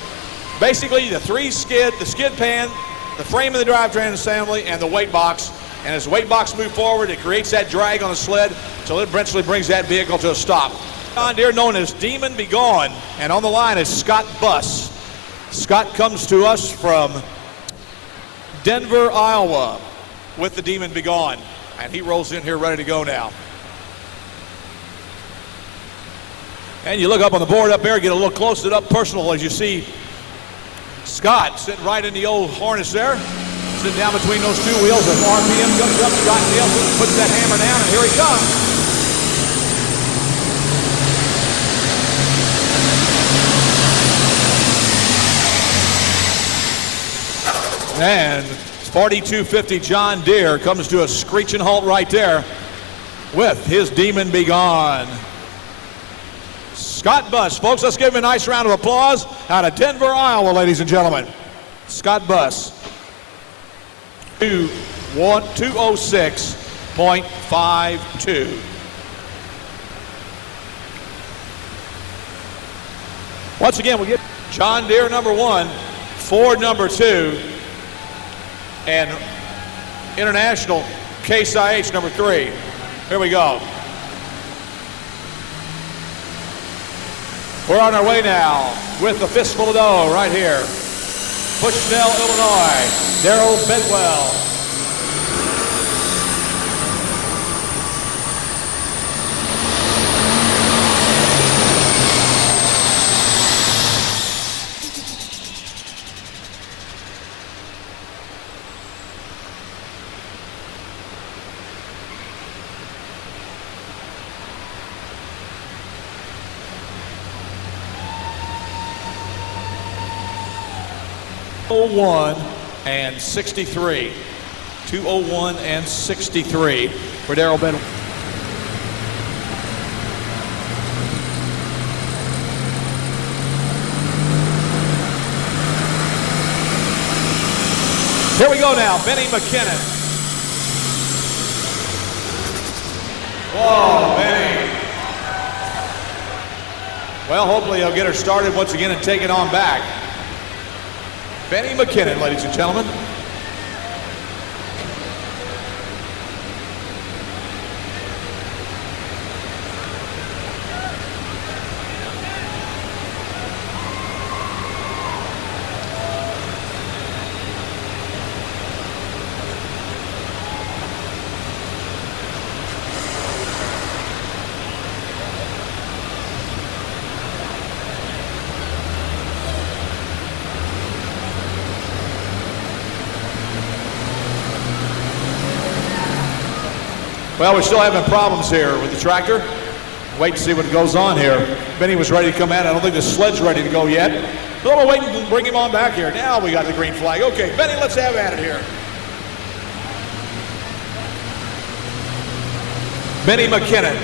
basically, the skid pan, the frame of the drivetrain assembly, and the weight box. And as the weight box moves forward, it creates that drag on the sled until it eventually brings that vehicle to a stop. John Deere, known as Demon Be Gone, and on the line is Scott Buss. Scott comes to us from Denver, Iowa, with the Demon Be Gone. And he rolls in here ready to go now. And you look up on the board up there, get a little closer up personal as you see Scott sitting right in the old harness there. Sitting down between those two wheels as RPM comes up, Scott nails, puts that hammer down, and here he comes. And 4250 John Deere comes to a screeching halt right there with his Demon Be Gone. Scott Buss, folks, let's give him a nice round of applause out of Denver, Iowa, ladies and gentlemen. Scott Buss. 206.52. Once again, we get John Deere number 1, Ford number 2, and International Case IH number 3. Here we go. We're on our way now with the fistful of dough right here. Bushnell, Illinois, Darrell Bedwell. and 63. 201 and 63 for Darrell Bedwell. Here we go now, Benny McKinnon. Whoa, Benny. Well, hopefully he'll get her started once again and take it on back. Benny McKinnon, ladies and gentlemen. Well, we're still having problems here with the tractor. Wait to see what goes on here. Benny was ready to come out. I don't think the sled's ready to go yet. So we'll wait and bring him on back here. Now we got the green flag. Okay, Benny, let's have at it here. Benny McKinnon.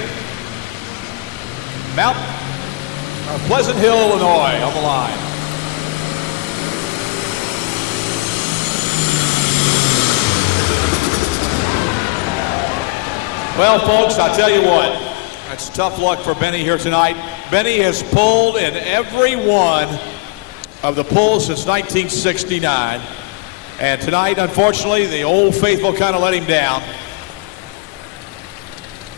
Pleasant Hill, Illinois on the line. Well, folks, I'll tell you what, it's tough luck for Benny here tonight. Benny has pulled in every one of the pulls since 1969. And tonight, unfortunately, the old faithful kind of let him down.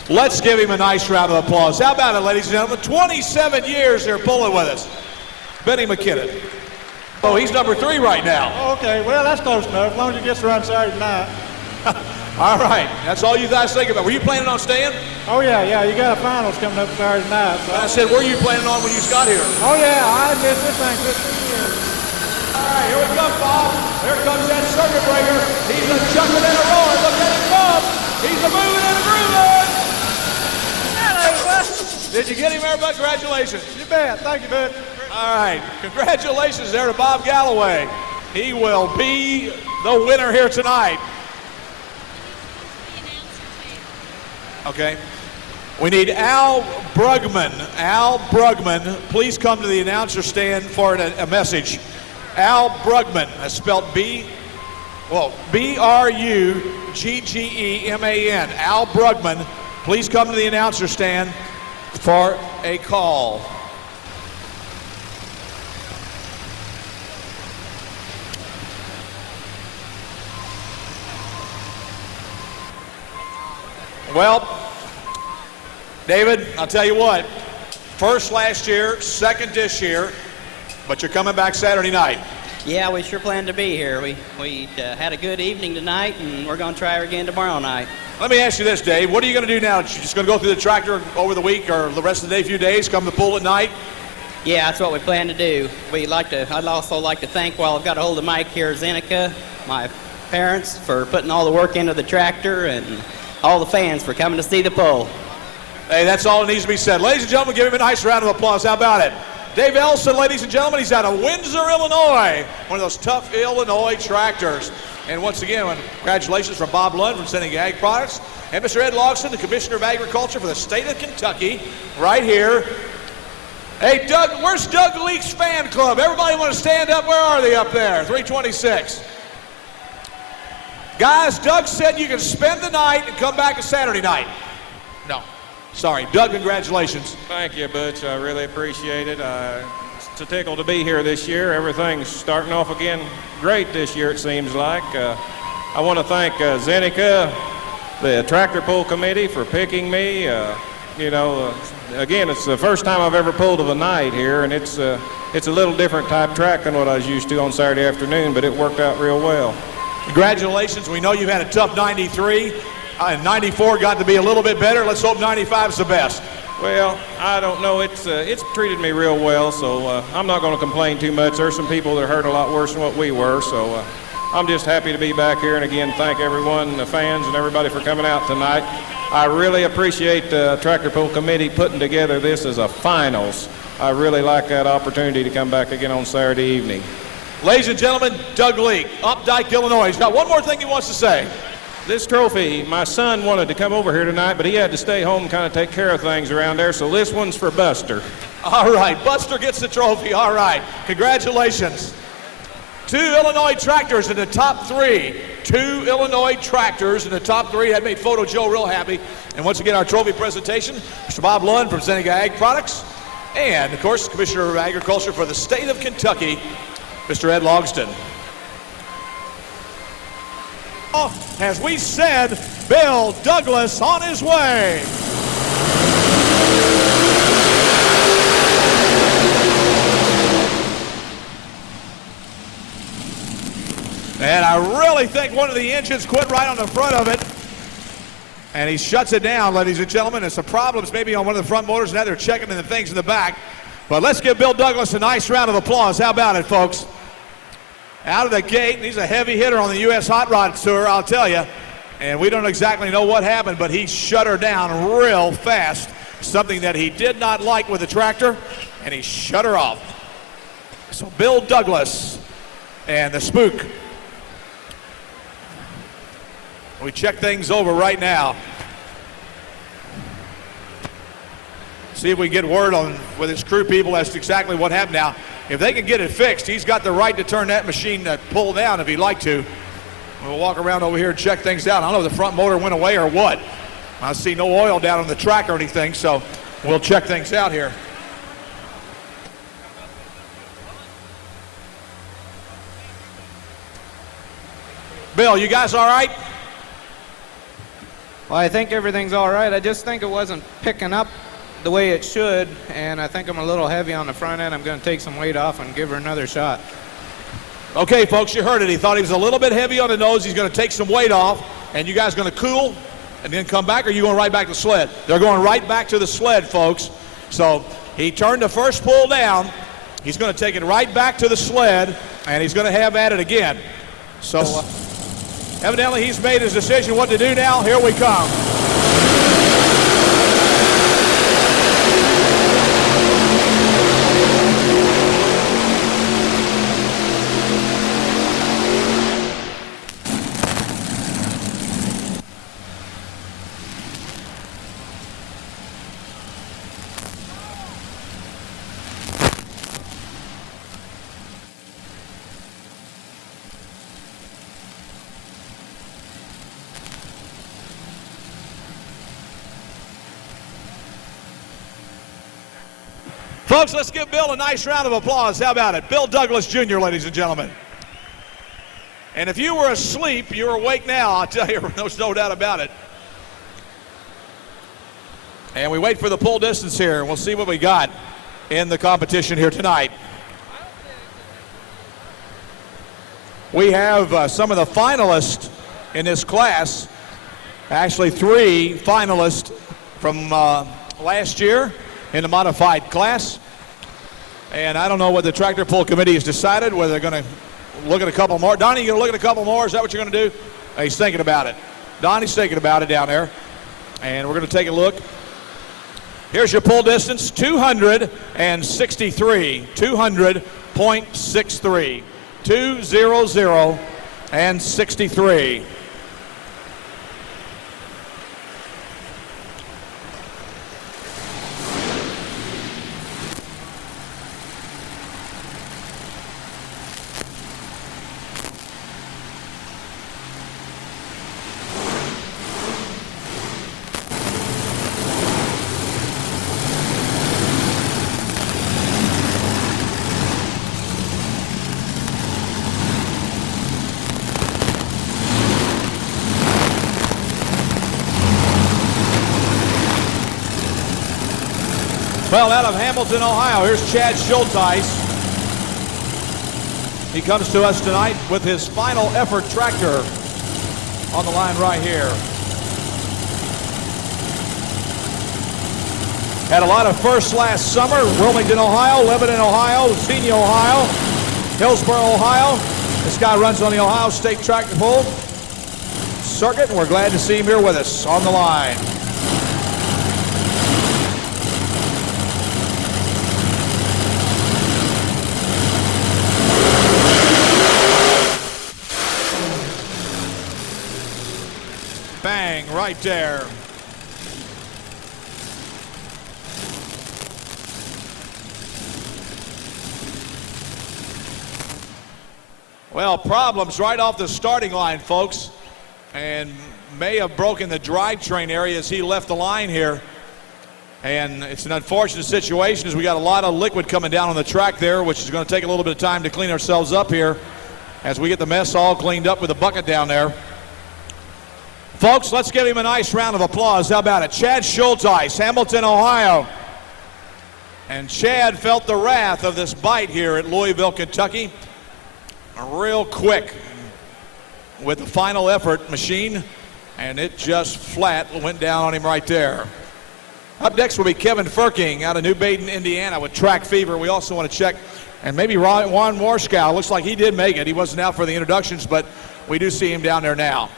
Let's give him a nice round of applause. How about it, ladies and gentlemen? 27 years they're pulling with us. Benny McKinnon. Oh, he's number 3 right now. Okay, well, that's close enough, as long as he gets around Saturday night. All right, that's all you guys think about. Were you planning on staying? Oh, yeah, you got a finals coming up Saturday night. So. I said, were you planning on when you got here? Oh, yeah, I missed this thing 15 years. All right, here we come, Bob. Here comes that circuit breaker. He's a chucking and a roaring. Look at him come. He's a moving and a grooving. Did you get him there, bud? Congratulations. You bet. Thank you, bud. All right, congratulations there to Bob Galloway. He will be the winner here tonight. Okay. We need Al Brugman. Al Brugman, please come to the announcer stand for a message. Al Brugman, that's spelled B-R-U-G-G-E-M-A-N. Al Brugman, please come to the announcer stand for a call. Well, David, I'll tell you what, first last year, second this year, but you're coming back Saturday night. Yeah, we sure plan to be here. We had a good evening tonight, and we're going to try her again tomorrow night. Let me ask you this, Dave. What are you going to do now? You're just going to go through the tractor over the week or the rest of the day, few days, come to the pool at night? Yeah, that's what we plan to do. I'd also like to thank, while I've got a hold of Mike here, Seneca, my parents, for putting all the work into the tractor, and all the fans for coming to see the pull. Hey, that's all that needs to be said. Ladies and gentlemen, give him a nice round of applause. How about it? Dave Elson, ladies and gentlemen, he's out of Windsor, Illinois. One of those tough Illinois tractors. And once again, congratulations from Bob Lund from Seneca Ag Products and Mr. Ed Logston, the Commissioner of Agriculture for the state of Kentucky, right here. Hey, Doug, where's Doug Leake's fan club? Everybody want to stand up? Where are they up there? 326. Guys, Doug said you can spend the night and come back a Saturday night. No. Sorry. Doug, congratulations. Thank you, Butch. I really appreciate it. It's a tickle to be here this year. Everything's starting off again great this year, it seems like. I want to thank Seneca, the Tractor Pull Committee, for picking me. Again, it's the first time I've ever pulled of a night here, and it's a little different type track than what I was used to on Saturday afternoon, but it worked out real well. Congratulations. We know you've had a tough 93, and 94 got to be a little bit better. Let's hope 95 is the best. Well, I don't know. It's treated me real well, so I'm not going to complain too much. There's some people that hurt a lot worse than what we were, so I'm just happy to be back here. And again, thank everyone, the fans and everybody, for coming out tonight. I really appreciate the Tractor Pull Committee putting together this as a finals. I really like that opportunity to come back again on Saturday evening. Ladies and gentlemen, Doug Leake, Updike, Illinois. He's got one more thing he wants to say. This trophy, my son wanted to come over here tonight, but he had to stay home and kind of take care of things around there, so this one's for Buster. All right, Buster gets the trophy. All right, congratulations. 2 Illinois tractors in the top 3. 2 Illinois tractors in the top 3. That made Photo Joe real happy. And once again, our trophy presentation, Mr. Bob Lund from Seneca Ag Products, and, of course, Commissioner of Agriculture for the state of Kentucky, Mr. Ed Logston. As we said, Bill Douglas on his way. And I really think one of the engines quit right on the front of it. And he shuts it down, ladies and gentlemen. There's some problems maybe on one of the front motors. Now they're checking the things in the back. But let's give Bill Douglas a nice round of applause. How about it, folks? Out of the gate, he's a heavy hitter on the U.S. Hot Rod Tour, I'll tell you. And we don't exactly know what happened, but he shut her down real fast. Something that he did not like with the tractor, and he shut her off. So Bill Douglas and the Spook. We check things over right now. see if we get word on with his crew people as to exactly what happened. Now, if they can get it fixed, he's got the right to turn that machine pull down if he'd like to. We'll walk around over here and check things out. I don't know if the front motor went away or what. I see no oil down on the track or anything, so we'll check things out here. Bill, you guys all right? Well, I think everything's all right. I just think it wasn't picking up the way it should, and I think I'm a little heavy on the front end. I'm going to take some weight off and give her another shot. Okay, folks, you heard it. He thought he was a little bit heavy on the nose. He's going to take some weight off, and you guys going to cool and then come back, or are you going right back to the sled? They're going right back to the sled, folks. So he turned the first pull down. He's going to take it right back to the sled, and he's going to have at it again. So evidently he's made his decision what to do now. Here we come. Folks, let's give Bill a nice round of applause. How about it? Bill Douglas Jr., ladies and gentlemen. And if you were asleep, you're awake now, I'll tell you, there's no doubt about it. And we wait for the pull distance here, and we'll see what we got in the competition here tonight. We have some of the finalists in this class, actually 3 finalists from last year in the modified class. And I don't know what the tractor pull committee has decided, whether they're going to look at a couple more. Donnie, you going to look at a couple more? Is that what you're going to do? He's thinking about it. Donnie's thinking about it down there. And we're going to take a look. Here's your pull distance, 263, 200.63, 200.63. Well, out of Hamilton, Ohio, here's Chad Schulteis. He comes to us tonight with his final effort tractor on the line right here. Had a lot of firsts last summer. Wilmington, Ohio, Lebanon, Ohio, Xenia, Ohio, Hillsborough, Ohio. This guy runs on the Ohio State tractor pull circuit, and we're glad to see him here with us on the line. Bang, right there. Well, problems right off the starting line, folks, and may have broken the drivetrain area as he left the line here. And it's an unfortunate situation as we got a lot of liquid coming down on the track there, which is going to take a little bit of time to clean ourselves up here as we get the mess all cleaned up with a bucket down there. Folks, let's give him a nice round of applause. How about it? Chad Schulteis, Hamilton, Ohio. And Chad felt the wrath of this bite here at Louisville, Kentucky. Real quick with the final effort machine, and it just flat went down on him right there. Up next will be Kevin Furking out of New Baden, Indiana with track fever. We also want to check, and maybe Juan Warskow. Looks like he did make it. He wasn't out for the introductions, but we do see him down there now.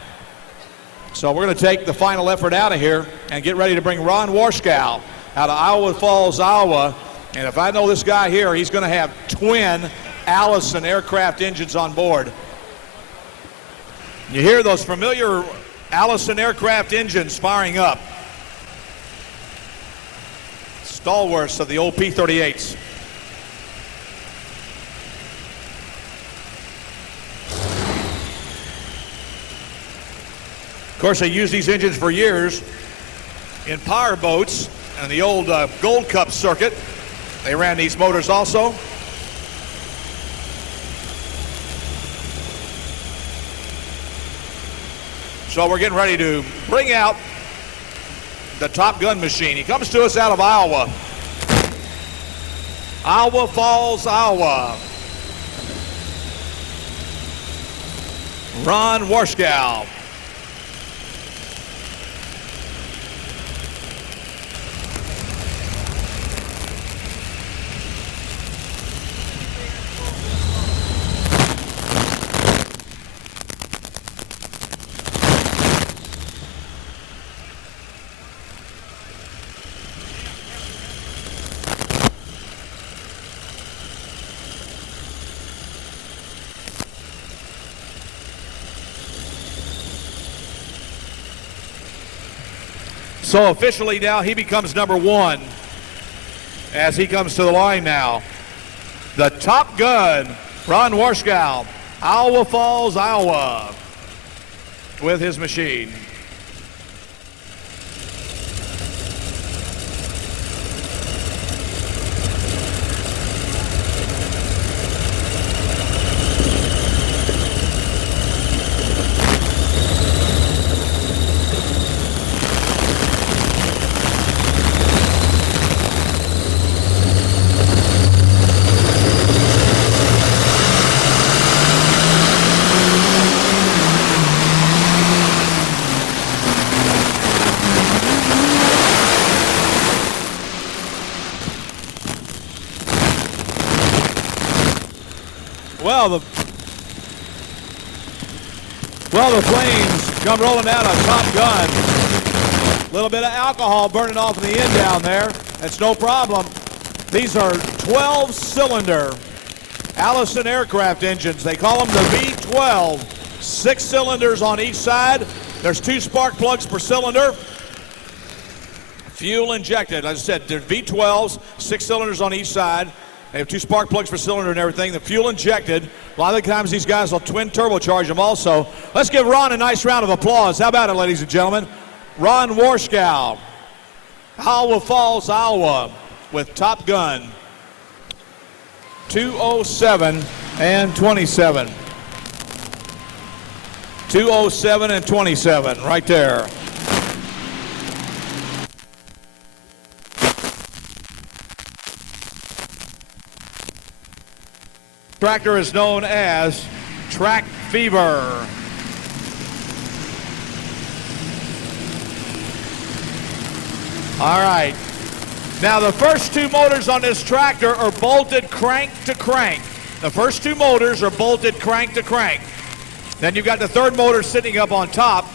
So we're going to take the final effort out of here and get ready to bring Ron Warskow out of Iowa Falls, Iowa. And if I know this guy here, he's going to have twin Allison aircraft engines on board. You hear those familiar Allison aircraft engines firing up. stalwarts of the old P-38s. Of course, they used these engines for years in power boats and the old Gold Cup circuit. They ran these motors also. So we're getting ready to bring out the Top Gun machine. He comes to us out of Iowa. Iowa Falls, Iowa. Ron Warschau. So officially now he becomes number one as he comes to the line now. The Top Gun, Ron Warschau, Iowa Falls, Iowa, with his machine. Well, the flames come rolling out of Top Gun. A little bit of alcohol burning off in the end down there. That's no problem. These are 12-cylinder Allison aircraft engines. They call them the V12. 6 cylinders on each side. There's 2 spark plugs per cylinder. Fuel injected. As I said, they're V12s, 6 cylinders on each side. They have 2 spark plugs per cylinder and everything. The fuel injected. A lot of the times these guys will twin turbocharge them also. Let's give Ron a nice round of applause. How about it, ladies and gentlemen? Ron Warschau, Iowa Falls, Iowa, with Top Gun. 207 and 27. 207 and 27, right there. Tractor is known as Track Fever. All right. Now the first 2 motors on this tractor are bolted crank to crank. The first 2 motors are bolted crank to crank. Then you've got the 3rd motor sitting up on top.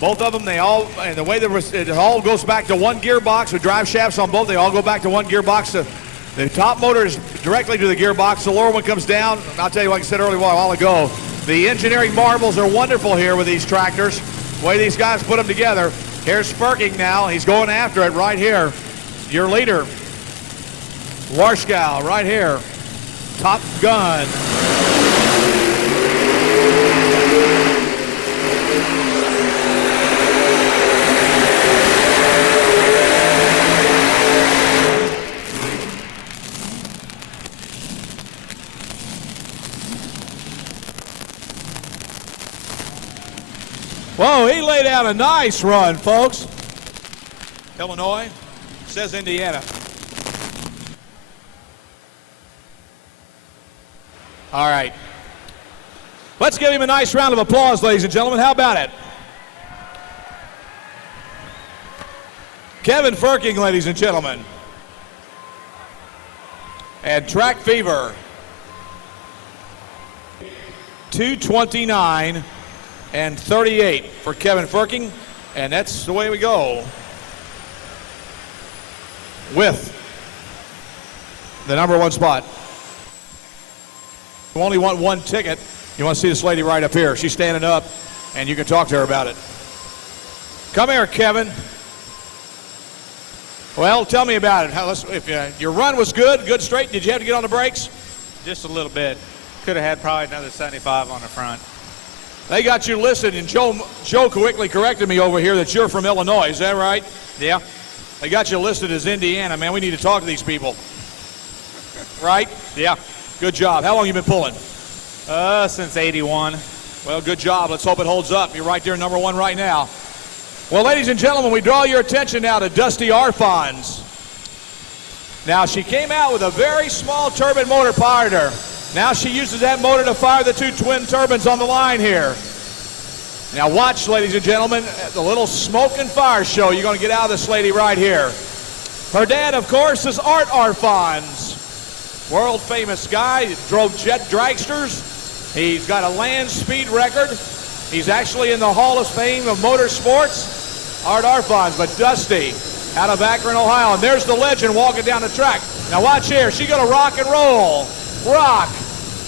Both of them, and the way it all goes back to 1 gearbox with drive shafts on both. They all go back to 1 gearbox. The top motor is directly to the gearbox. The lower one comes down. I'll tell you, like I said earlier a while ago, the engineering marvels are wonderful here with these tractors. The way these guys put them together. Here's Spurking now. He's going after it right here. Your leader, Warschau, right here. Top Gun. Whoa, he laid out a nice run, folks. Illinois, says Indiana. All right. Let's give him a nice round of applause, ladies and gentlemen. How about it? Kevin Firking, ladies and gentlemen. And Track Fever. 229 and 38 for Kevin Firking, and that's the way we go with the #1 spot. You only want 1 ticket. You want to see this lady right up here. She's standing up, and you can talk to her about it. Come here, Kevin. Well, tell me about it. If your run was good straight, did you have to get on the brakes? Just a little bit. Could have had probably another 75 on the front. They got you listed, and Joe quickly corrected me over here that you're from Illinois. Is that right? Yeah. They got you listed as Indiana. Man, we need to talk to these people. Right? Yeah. Good job. How long you been pulling? Since 81. Well, good job. Let's hope it holds up. You're right there, number one right now. Well, ladies and gentlemen, we draw your attention now to Dusty Arfons. Now, she came out with a very small turbine motor powered her. Now she uses that motor to fire the two twin turbines on the line here. Now watch, ladies and gentlemen, the little smoke and fire show you're going to get out of this lady right here. Her dad, of course, is Art Arfons. World-famous guy. He drove jet dragsters. He's got a land speed record. He's actually in the Hall of Fame of Motorsports. Art Arfons, but Dusty out of Akron, Ohio. And there's the legend walking down the track. Now watch here. She's going to rock and roll. Rock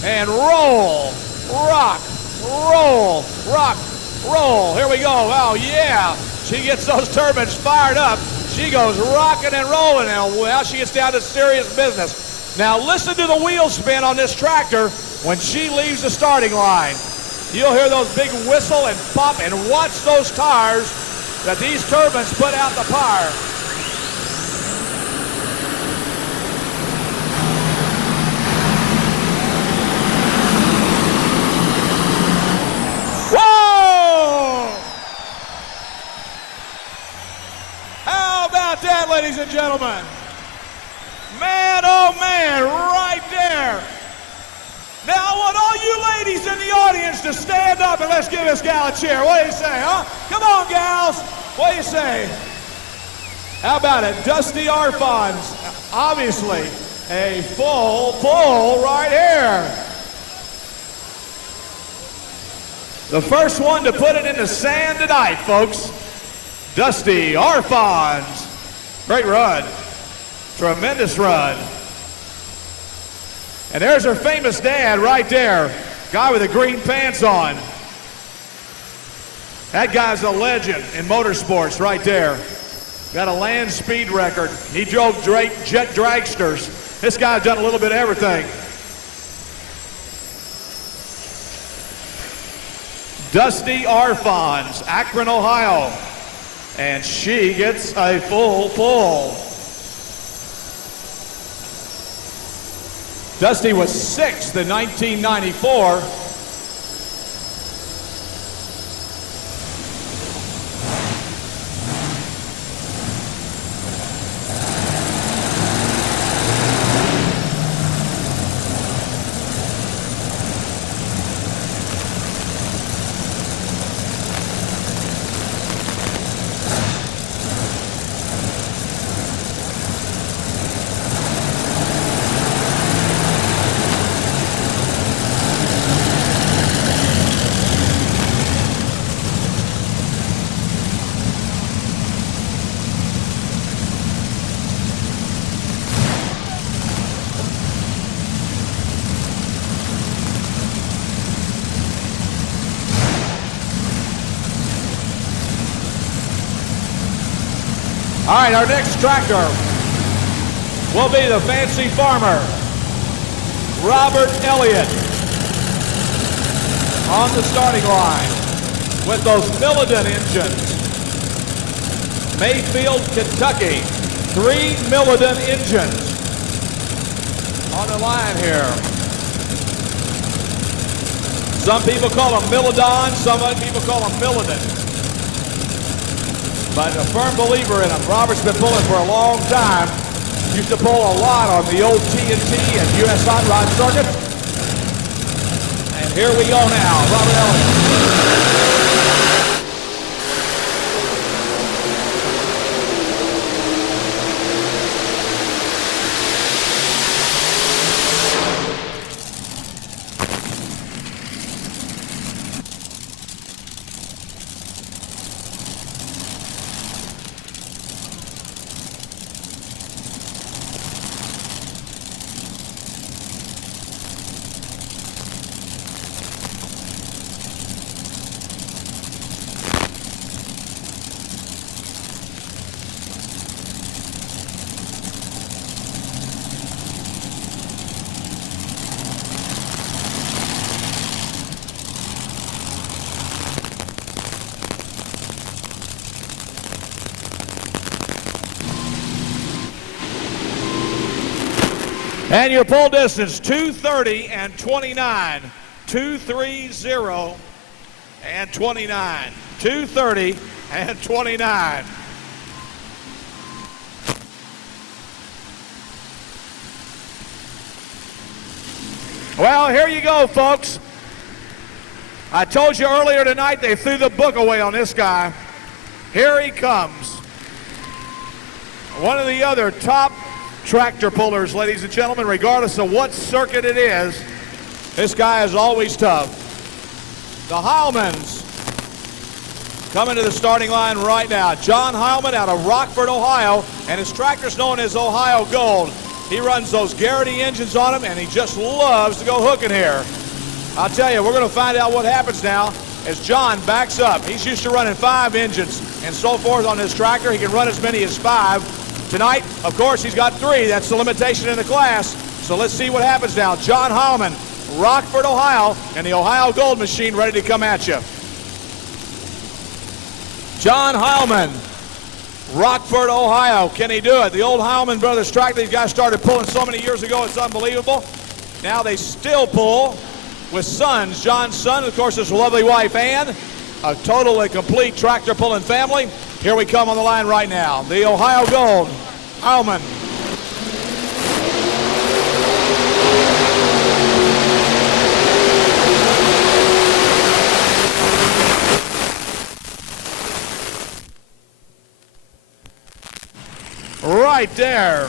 and roll. Rock, roll, rock, roll. Here we go. Oh, yeah. She gets those turbines fired up. She goes rocking and rolling. Now she gets down to serious business. Now listen to the wheel spin on this tractor when she leaves the starting line. You'll hear those big whistle and pop, and watch those tires that these turbines put out the fire. Whoa! How about that, ladies and gentlemen? Man, oh man, right there. Now I want all you ladies in the audience to stand up and let's give this gal a cheer. What do you say, huh? Come on, gals. What do you say? How about it? Dusty Arfons, obviously a full pull right here. The first one to put it in the sand tonight, folks. Dusty Arfons. Great run. Tremendous run. And there's her famous dad right there. Guy with the green pants on. That guy's a legend in motorsports right there. Got a land speed record. He drove jet dragsters. This guy's done a little bit of everything. Dusty Arfons, Akron, Ohio. And she gets a full pull. Dusty was 6th in 1994. All right, our next tractor will be the Fancy Farmer, Robert Elliott, on the starting line with those Millidan engines. Mayfield, Kentucky, 3 Millidan engines on the line here. Some people call them Millidon, some other people call them Millidan. But a firm believer in them. Robert's been pulling for a long time. Used to pull a lot on the old TNT and US Hot Rod circuit. And here we go now, Robert Elliott. And your pull distance, 2:30 and 29. 2:30 and 29. 2:30 and 29. Well, here you go, folks. I told you earlier tonight they threw the book away on this guy. Here he comes. One of the other top tractor pullers, ladies and gentlemen, regardless of what circuit it is. This guy is always tough. The Heilmans coming to the starting line right now. John Heilman out of Rockford, Ohio, and his tractor's known as Ohio Gold. He runs those Garrity engines on him, and he just loves to go hooking here. I'll tell you, we're going to find out what happens now as John backs up. He's used to running 5 engines and so forth on his tractor. He can run as many as 5. Tonight, of course, he's got 3. That's the limitation in the class. So let's see what happens now. John Heilman, Rockford, Ohio, and the Ohio Gold machine ready to come at you. John Heilman, Rockford, Ohio. Can he do it? The old Heilman brothers tractor these guys started pulling so many years ago, it's unbelievable. Now they still pull with sons. John's son, of course, his lovely wife, Ann. A totally complete tractor pulling family. Here we come on the line right now. The Ohio Gold, Heilman. Right there.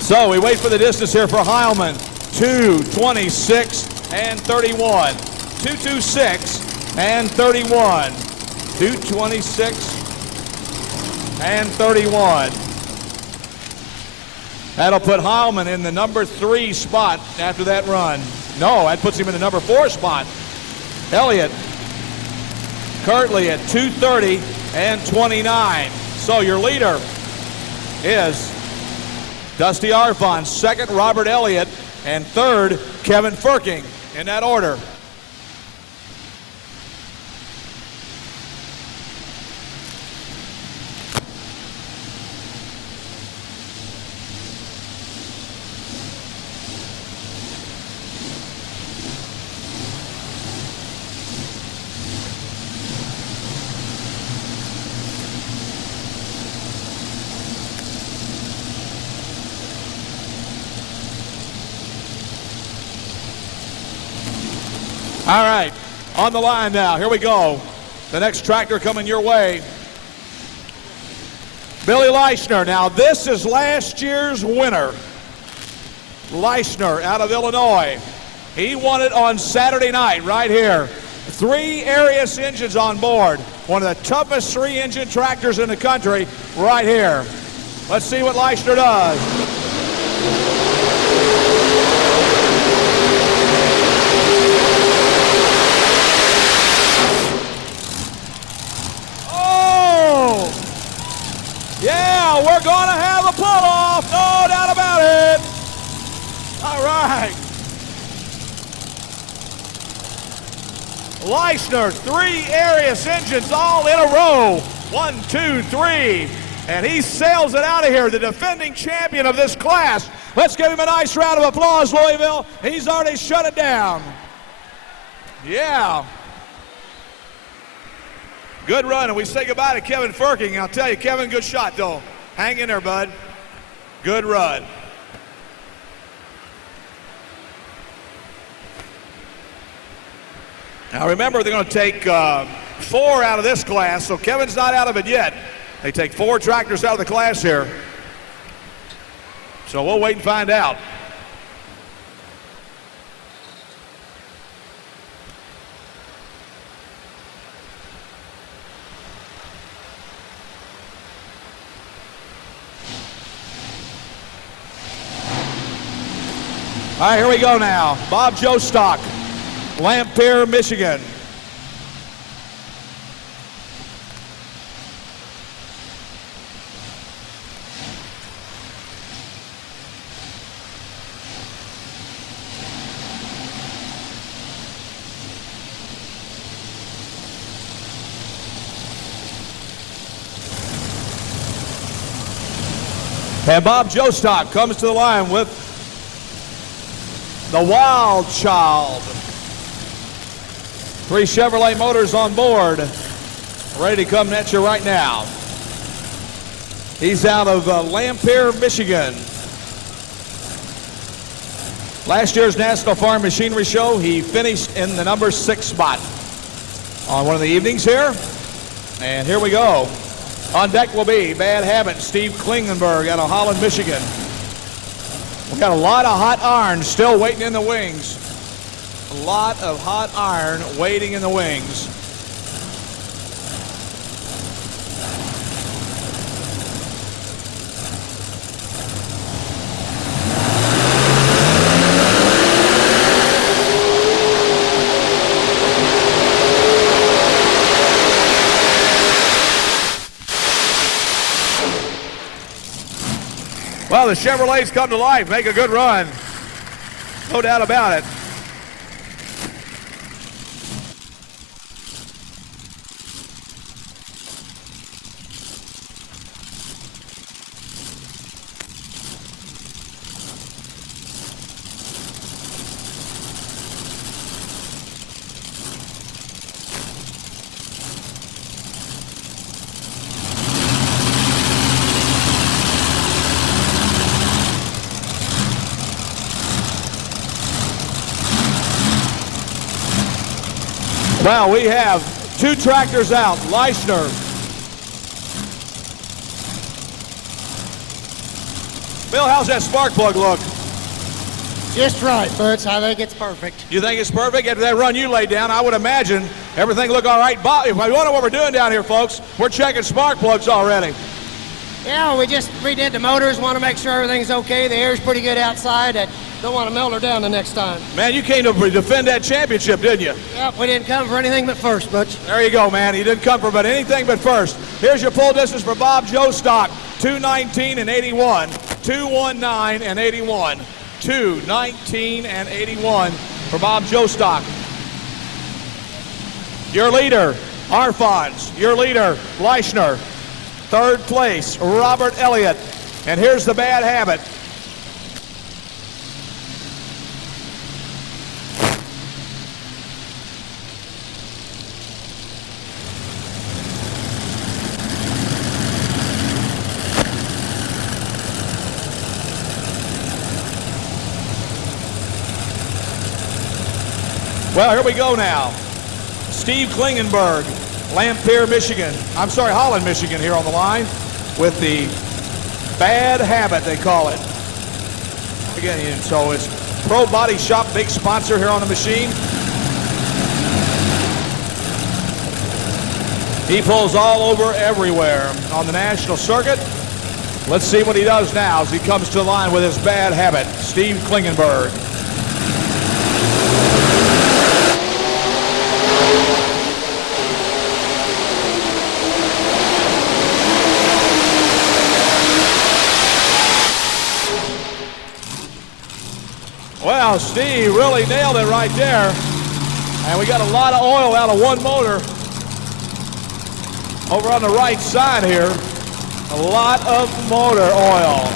So we wait for the distance here for Heilman. 2:26 and 31. 2:26 and 31. 2:26 and 31. That'll put Heilman in the number 3 spot after that run. No, that puts him in the number 4 spot. Elliott currently at 2:30 and 29. So your leader is Dusty Arfon, second Robert Elliott, and third Kevin Firking, in that order. All right, on the line now. Here we go. The next tractor coming your way. Billy Leishner. Now, this is last year's winner. Leishner out of Illinois. He won it on Saturday night right here. 3 Arius engines on board. One of the toughest 3-engine tractors in the country right here. Let's see what Leishner does. Yeah, we're going to have a pull-off, no doubt about it. All right. Leishner, 3 Arius engines all in a row. 1, 2, 3. And he sails it out of here, the defending champion of this class. Let's give him a nice round of applause, Louisville. He's already shut it down. Yeah. Good run, and we say goodbye to Kevin Firking. I'll tell you, Kevin, good shot, though. Hang in there, bud. Good run. Now, remember, they're going to take 4 out of this class, so Kevin's not out of it yet. They take 4 tractors out of the class here. So we'll wait and find out. All right, here we go now. Bob Jostock, Lampere, Michigan. And Bob Jostock comes to the line with the Wild Child. 3 Chevrolet motors on board, ready to come at you right now. He's out of Lampere, Michigan. Last year's National Farm Machinery Show, he finished in the number 6 spot on one of the evenings here. And here we go. On deck will be Bad Habit, Steve Klingenberg out of Holland, Michigan. We got a lot of hot iron still waiting in the wings. A lot of hot iron waiting in the wings. Well, the Chevrolets come to life, make a good run. No doubt about it. Well, we have 2 tractors out. Leishner. Bill, how's that spark plug look? Just right, Butch. I think it's perfect. You think it's perfect? After that run you laid down, I would imagine everything look all right. Bob, if I wonder what we're doing down here, folks, we're checking spark plugs already. Yeah, we just redid the motors. Want to make sure everything's okay. The air's pretty good outside. I don't want to melt her down the next time. Man, you came to defend that championship, didn't you? Yep, we didn't come for anything but first, Butch. There you go, man. You didn't come for but anything but first. Here's your full distance for Bob Jostock. 2:19 and 81. 2:19 and 81. 2:19 and 81 for Bob Jostock. Your leader, Arfons. Your leader, Leishner. 3rd place, Robert Elliott. And here's the Bad Habit. Well, here we go now. Steve Klingenberg, Lampere, Michigan. I'm sorry, Holland, Michigan here on the line with the Bad Habit, they call it. Again, so it's Pro Body Shop, big sponsor here on the machine. He pulls all over everywhere on the national circuit. Let's see what he does now as he comes to the line with his Bad Habit, Steve Klingenberg. Well, Steve really nailed it right there. And we got a lot of oil out of one motor over on the right side here. A lot of motor oil.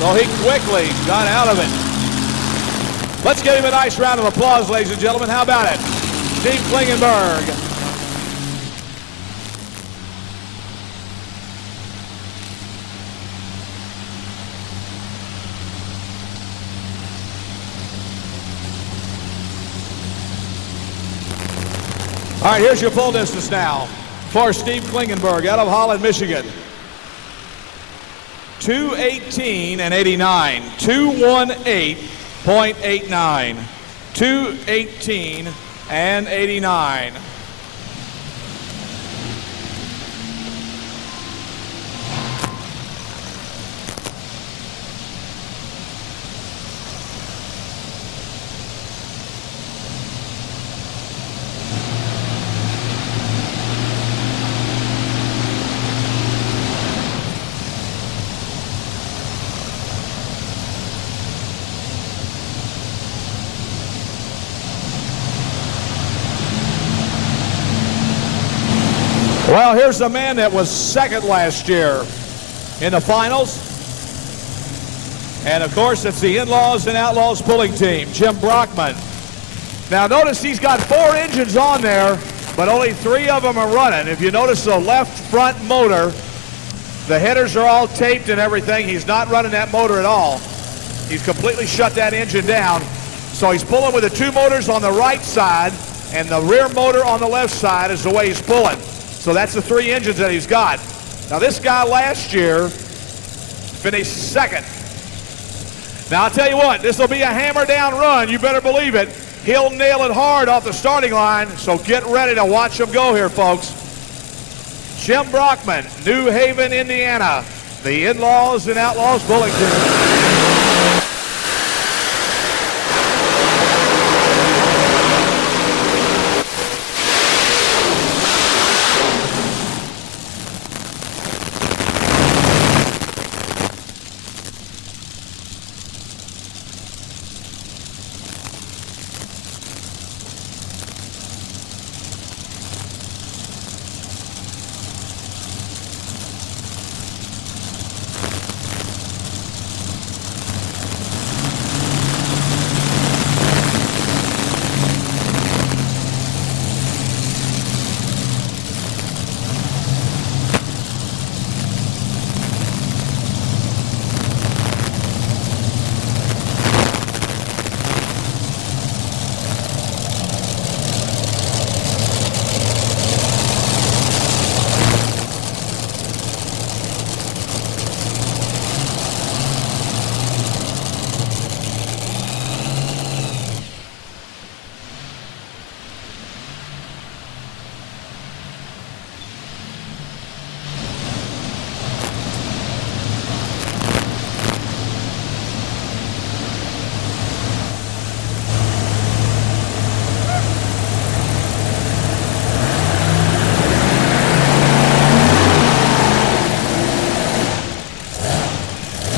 So he quickly got out of it. Let's give him a nice round of applause, ladies and gentlemen. How about it? Steve Klingenberg. All right, here's your full distance now for Steve Klingenberg out of Holland, Michigan. 2:18 and 89. 2:18.89. 2:18 and 89. Well, here's the man that was second last year in the finals. And of course, it's the In-Laws and Outlaws pulling team, Jim Brockman. Now notice he's got 4 engines on there, but only 3 of them are running. If you notice the left front motor, the headers are all taped and everything. He's not running that motor at all. He's completely shut that engine down. So he's pulling with the 2 motors on the right side, and the rear motor on the left side is the way he's pulling. So that's the 3 engines that he's got. Now this guy last year finished second. Now I'll tell you what, this will be a hammer down run. You better believe it. He'll nail it hard off the starting line, so get ready to watch him go here, folks. Jim Brockman, New Haven, Indiana, the In-Laws and Outlaws bowling team.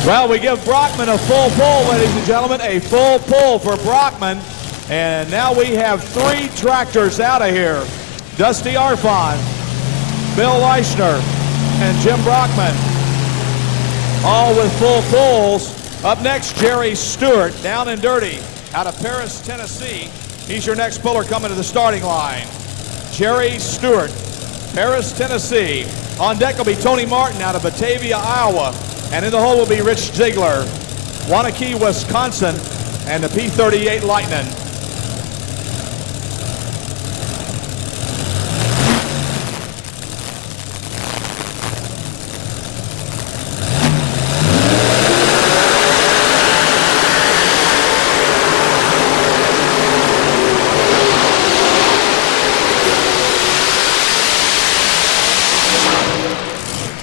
Well, we give Brockman a full pull, ladies and gentlemen, a full pull for Brockman. And now we have 3 tractors out of here. Dusty Arfon, Bill Leishner, and Jim Brockman, all with full pulls. Up next, Jerry Stewart, down and dirty, out of Paris, Tennessee. He's your next puller coming to the starting line. Jerry Stewart, Paris, Tennessee. On deck will be Tony Martin out of Batavia, Iowa. And in the hole will be Rich Ziegler, Waunakee, Wisconsin, and the P-38 Lightning.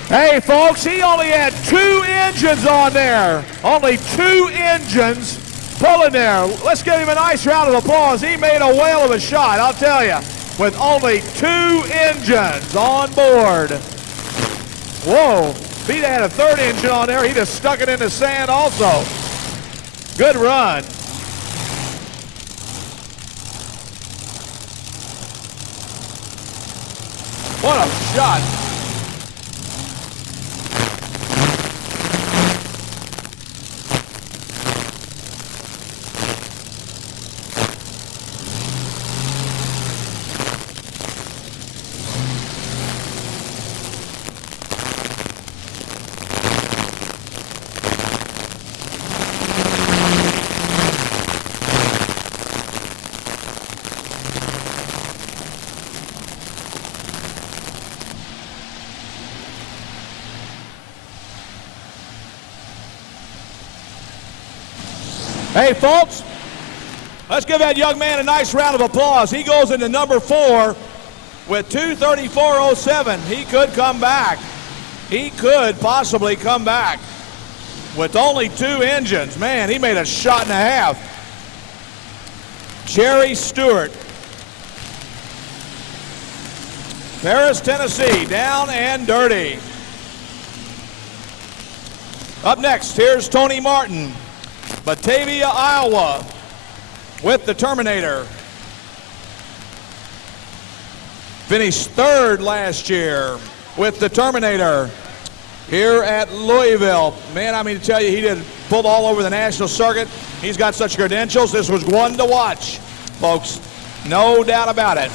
Hey, folks, he only had 2 engines on there. Only 2 engines pulling there. Let's give him a nice round of applause. He made a whale of a shot, I'll tell you, with only 2 engines on board. Whoa, if he'd had a 3rd engine on there, he'd have stuck it in the sand also. Good run. What a shot. Hey, folks, let's give that young man a nice round of applause. He goes into number 4 with 2:34.07. He could come back. He could possibly come back with only 2 engines. Man, he made a shot and a half. Jerry Stewart, Paris, Tennessee, down and dirty. Up next, here's Tony Martin, Batavia, Iowa, with the Terminator. Finished third last year with the Terminator here at Louisville. Man, I mean to tell you, he pulled all over the national circuit. He's got such credentials. This was one to watch, folks. No doubt about it.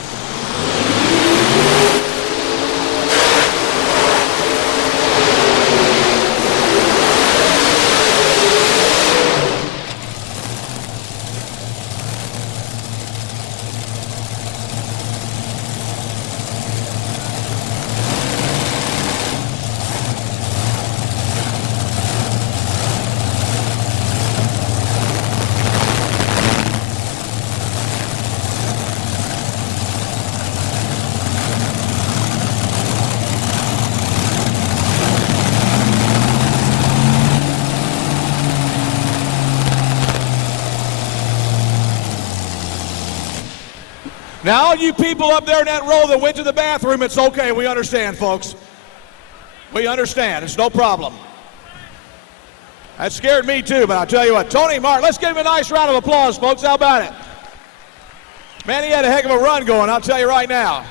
Now, all you people up there in that row that went to the bathroom, it's okay. We understand, folks. We understand. It's no problem. That scared me, too, but I'll tell you what. Tony Martin, let's give him a nice round of applause, folks. How about it? Man, he had a heck of a run going, I'll tell you right now.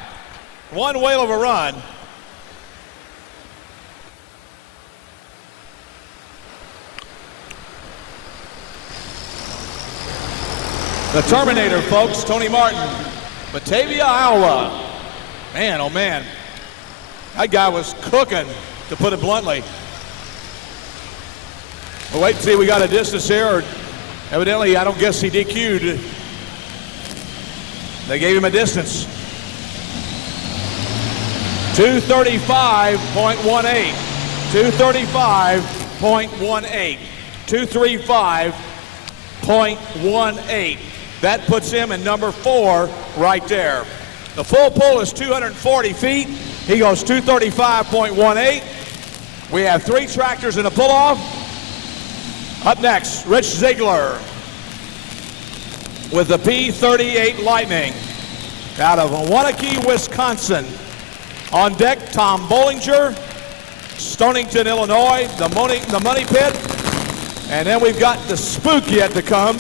One whale of a run. The Terminator, folks, Tony Martin. Batavia, Iowa. Man, oh man. That guy was cooking, to put it bluntly. Well, wait and see, we got a distance here. Or evidently, I don't guess he DQ'd. They gave him a distance. 235.18. 235.18. 235.18. That puts him in number 4 right there. The full pull is 240 feet. He goes 235.18. We have 3 tractors in a pull-off. Up next, Rich Ziegler with the P-38 Lightning out of Waunakee, Wisconsin. On deck, Tom Bollinger, Stonington, Illinois, the Money Pit. And then we've got the Spook yet to come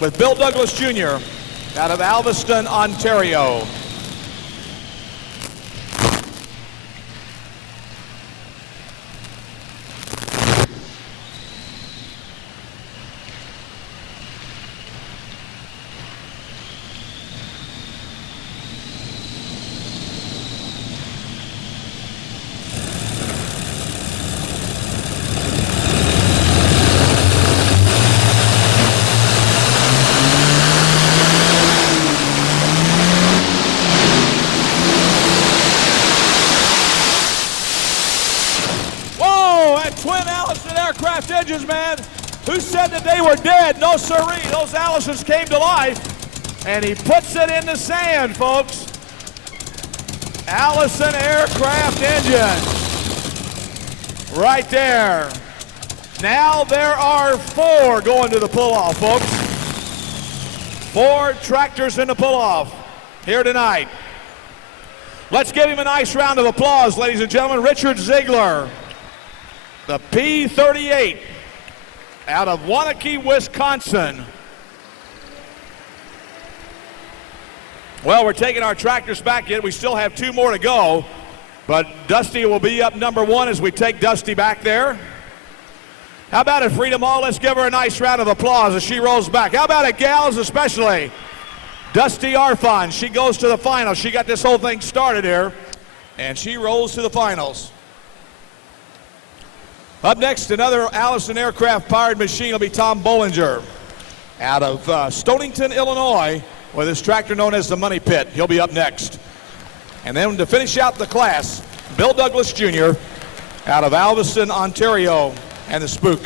with Bill Douglas Jr. out of Alveston, Ontario. Engines, man. Who said that they were dead? No siree. Those Allisons came to life, and he puts it in the sand, folks. Allison aircraft engine. Right there. Now there are 4 going to the pull-off, folks. 4 tractors in the pull-off here tonight. Let's give him a nice round of applause, ladies and gentlemen. Richard Ziegler. The P-38 out of Waunakee, Wisconsin. Well, we're taking our tractors back yet. We still have 2 more to go, but Dusty will be up number 1 as we take Dusty back there. How about it, Freedom Hall? Let's give her a nice round of applause as she rolls back. How about it, gals, especially Dusty Arfon? She goes to the finals. She got this whole thing started here, and she rolls to the finals. Up next, another Allison aircraft-powered machine will be Tom Bollinger out of Stonington, Illinois, with his tractor known as the Money Pit. He'll be up next. And then to finish out the class, Bill Douglas Jr. out of Alveston, Ontario, and the Spook.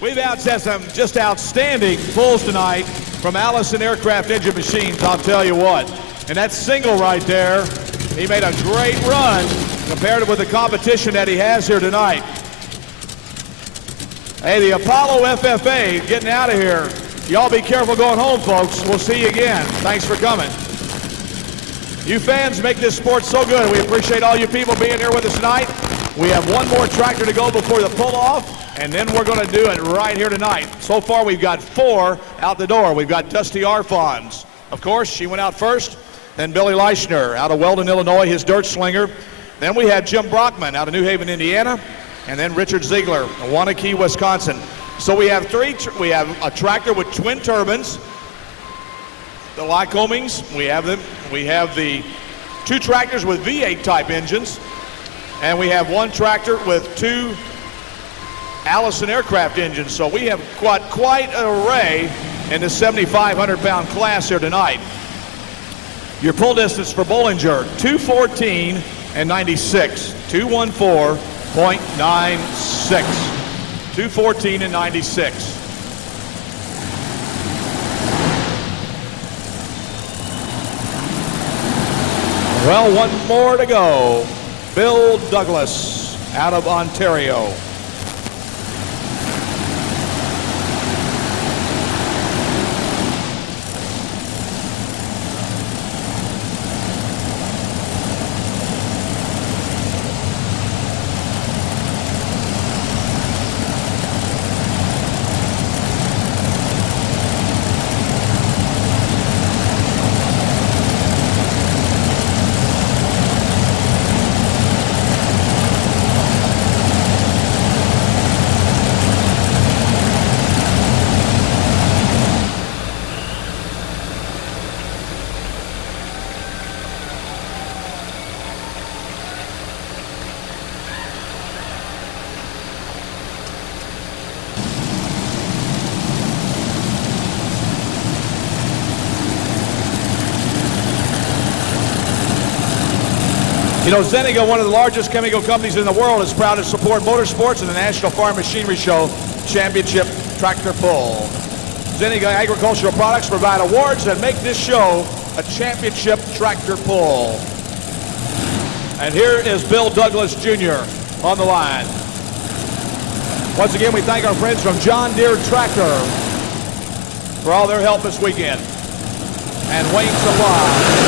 We've had some just outstanding pulls tonight from Allison Aircraft Engine Machines, I'll tell you what. And that single right there, he made a great run compared with the competition that he has here tonight. Hey, the Apollo FFA getting out of here. Y'all be careful going home, folks. We'll see you again. Thanks for coming. You fans make this sport so good. We appreciate all you people being here with us tonight. We have one more tractor to go before the pull-off, and then we're going to do it right here tonight. So far, we've got 4 out the door. We've got Dusty Arfons. Of course, she went out first. Then Billy Leischner out of Weldon, Illinois, his dirt slinger. Then we had Jim Brockman out of New Haven, Indiana. And then Richard Ziegler, Waunakee, Wisconsin. So we have we have a tractor with twin turbines. The Lycomings, we have them. We have the 2 tractors with V8 type engines. And we have 1 tractor with 2 Allison Aircraft engines. So we have quite an array in the 7,500 pound class here tonight. Your pull distance for Bollinger, 214 and 96, 214.96, 214 and 96. Well, one more to go. Bill Douglas out of Ontario. You know, Seneca, one of the largest chemical companies in the world, is proud to support motorsports and the National Farm Machinery Show Championship Tractor Pull. Seneca Agricultural Products provide awards that make this show a championship tractor pull. And here is Bill Douglas Jr. on the line. Once again, we thank our friends from John Deere Tractor for all their help this weekend. And Wayne Supply.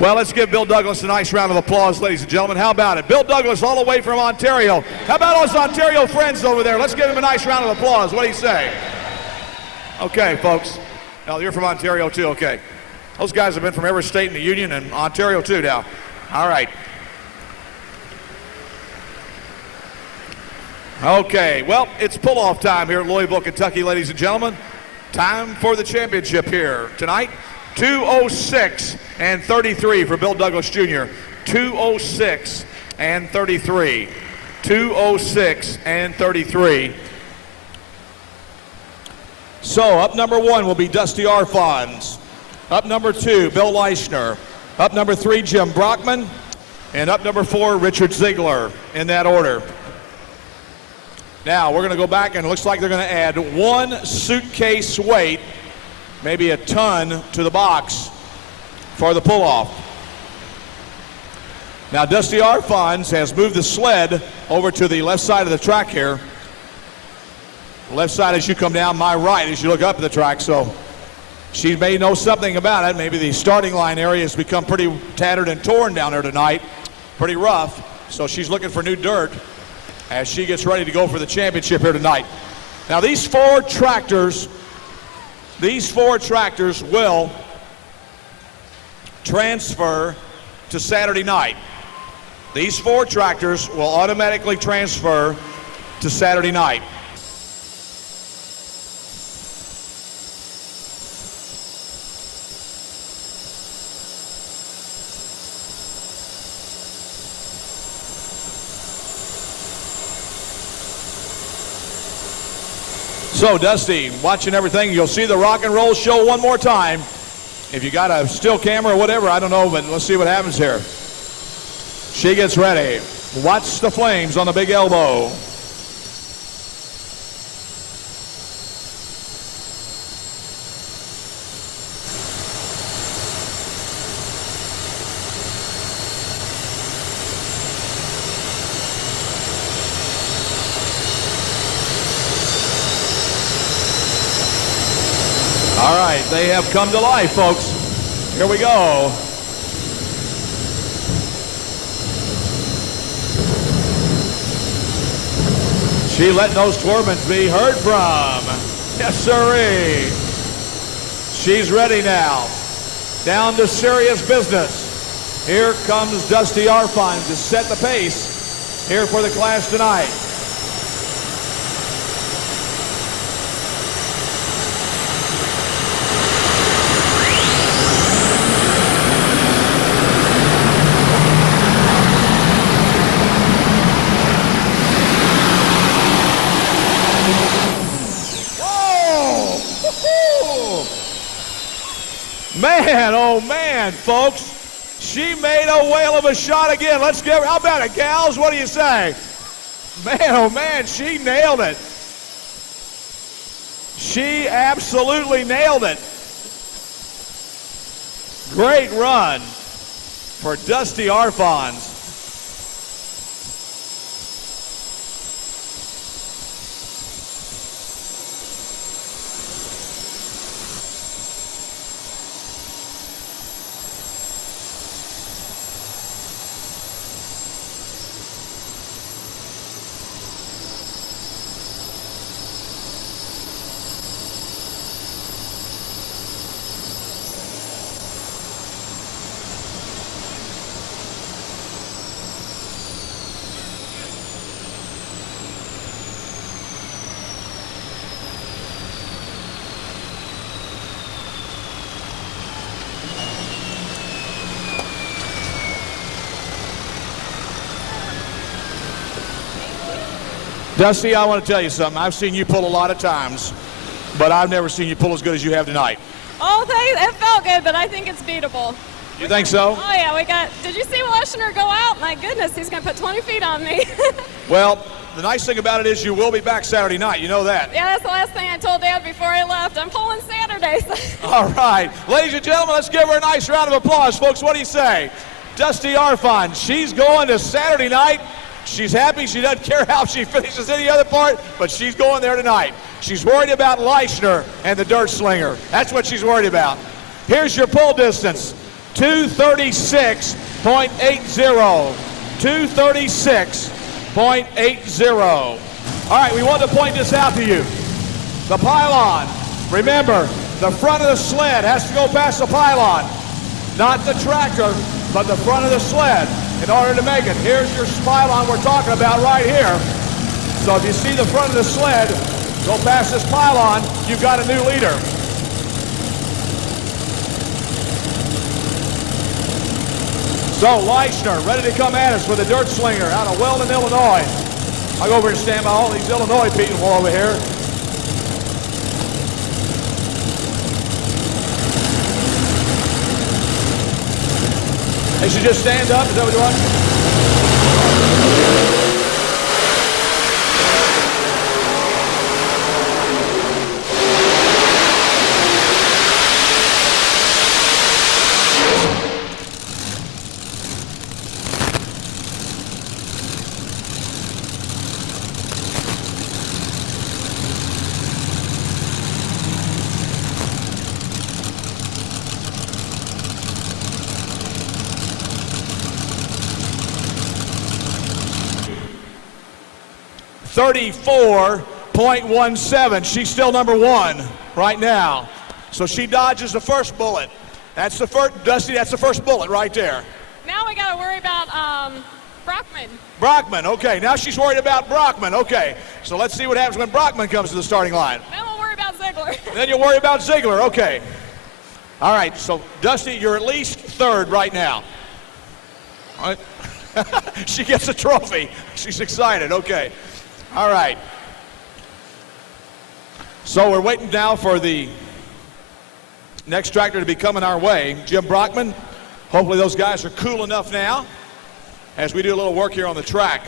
Well, let's give Bill Douglas a nice round of applause, ladies and gentlemen. How about it? Bill Douglas all the way from Ontario. How about all his Ontario friends over there? Let's give him a nice round of applause. What do you say? Okay, folks. Well, you're from Ontario too, okay. Those guys have been from every state in the Union and Ontario too now. All right. Okay, well, it's pull-off time here at Louisville, Kentucky, ladies and gentlemen. Time for the championship here tonight. 2:06 and 33 for Bill Douglas Jr. 2:06 and 33. 2:06 and 33. So up number 1 will be Dusty Arfons. Up number 2, Bill Leischner. Up number 3, Jim Brockman. And up number 4, Richard Ziegler, in that order. Now we're going to go back, and it looks like they're going to add 1 suitcase weight, maybe a ton, to the box for the pull-off. Now Dusty Arfons has moved the sled over to the left side of the track here. Left side as you come down, my right as you look up at the track, so she may know something about it. Maybe the starting line area has become pretty tattered and torn down there tonight, pretty rough, so she's looking for new dirt as she gets ready to go for the championship here tonight. Now these four tractors will transfer to Saturday night. These 4 tractors will automatically transfer to Saturday night. So, Dusty, watching everything, you'll see the rock and roll show one more time. If you got a still camera or whatever, I don't know, but let's see what happens here. She gets ready. Watch the flames on the big elbow. All right, they have come to life, folks. Here we go. She letting those Twermans be heard from. Yes, sirree. She's ready now. Down to serious business. Here comes Dusty Arfon to set the pace here for the class tonight. Man, oh man, folks. She made a whale of a shot again. Let's give her, how about it, gals? What do you say? Man, oh man, she nailed it. She absolutely nailed it. Great run for Dusty Arfons. Dusty, I want to tell you something. I've seen you pull a lot of times, but I've never seen you pull as good as you have tonight. Oh, it felt good, but I think it's beatable. You think so? Oh, yeah, did you see Leschner go out? My goodness, he's going to put 20 feet on me. Well, the nice thing about it is you will be back Saturday night. You know that. Yeah, that's the last thing I told Dad before I left. I'm pulling Saturdays. All right. Ladies and gentlemen, let's give her a nice round of applause, folks. What do you say? Dusty Arfon, she's going to Saturday night. She's happy. She doesn't care how she finishes any other part, but she's going there tonight. She's worried about Leschner and the dirt slinger. That's what she's worried about. Here's your pull distance, 236.80. 236.80. All right, we want to point this out to you. The pylon. Remember, the front of the sled has to go past the pylon. Not the tractor, but the front of the sled. In order to make it, here's your pylon we're talking about right here. So if you see the front of the sled go past this pylon, you've got a new leader. So Leschner ready to come at us with a dirt slinger out of Weldon, Illinois. I'll go over and stand by all these Illinois people over here. They should just stand up. Is that what you want? 34.17. She's still number one right now. So she dodges the first bullet. That's the first, Dusty, that's the first bullet right there. Now we got to worry about Brockman. Brockman, okay. Now she's worried about Brockman, okay. So let's see what happens when Brockman comes to the starting line. Then we'll worry about Ziegler. Then you'll worry about Ziegler, okay. All right, so Dusty, you're at least third right now. All right. She gets a trophy. She's excited, okay. All right. So we're waiting now for the next tractor to be coming our way. Jim Brockman, hopefully those guys are cool enough now as we do a little work here on the track.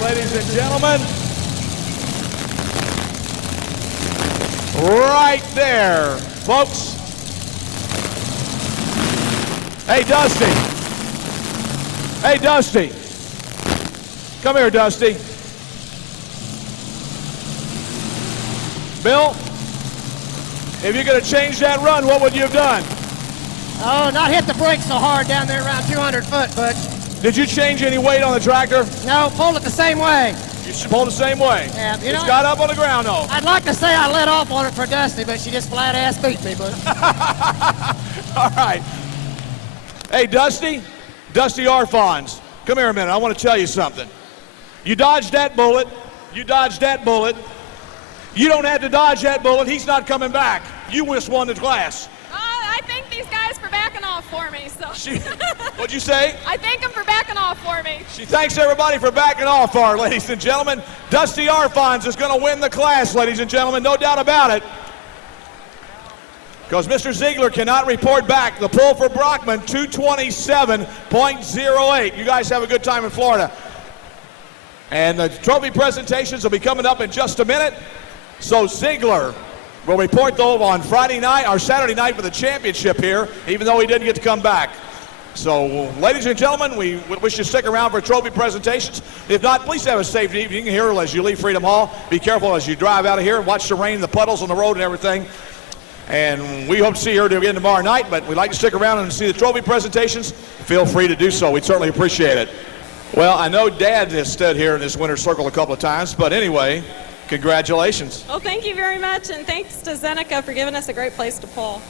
Ladies and gentlemen, right there, folks. Hey, Dusty. Hey, Dusty. Come here, Dusty. Bill, if you're going to change that run, what would you have done? Oh, not hit the brakes so hard down there around 200 foot, Butch. Did you change any weight on the tractor? No, pulled it the same way. You should pull the same way. Yeah, It's got up on the ground, though. I'd like to say I let off on it for Dusty, but she just flat-ass beat me, Butch. All right. Hey, Dusty Arfons, come here a minute. I want to tell you something. You dodged that bullet. You dodged that bullet. You don't have to dodge that bullet. He's not coming back. You just won the class. I thank these guys for backing off for me. So. What'd you say? I thank them for backing off for me. She thanks everybody for backing off for her, ladies and gentlemen. Dusty Arfons is going to win the class, ladies and gentlemen. No doubt about it. Because Mr. Ziegler cannot report back. The pull for Brockman, 227.08. You guys have a good time in Florida. And the trophy presentations will be coming up in just a minute. So Ziegler will report, though, on Friday night or Saturday night for the championship here, even though he didn't get to come back. So, ladies and gentlemen, we wish you to stick around for trophy presentations. If not, please have a safe evening here as you leave Freedom Hall. Be careful as you drive out of here and watch the rain, the puddles on the road and everything. And we hope to see you here again tomorrow night, but we'd like to stick around and see the trophy presentations. Feel free to do so. We'd certainly appreciate it. Well, I know Dad has stood here in this winner's circle a couple of times, but anyway, congratulations. Well, thank you very much, and thanks to Seneca for giving us a great place to pull.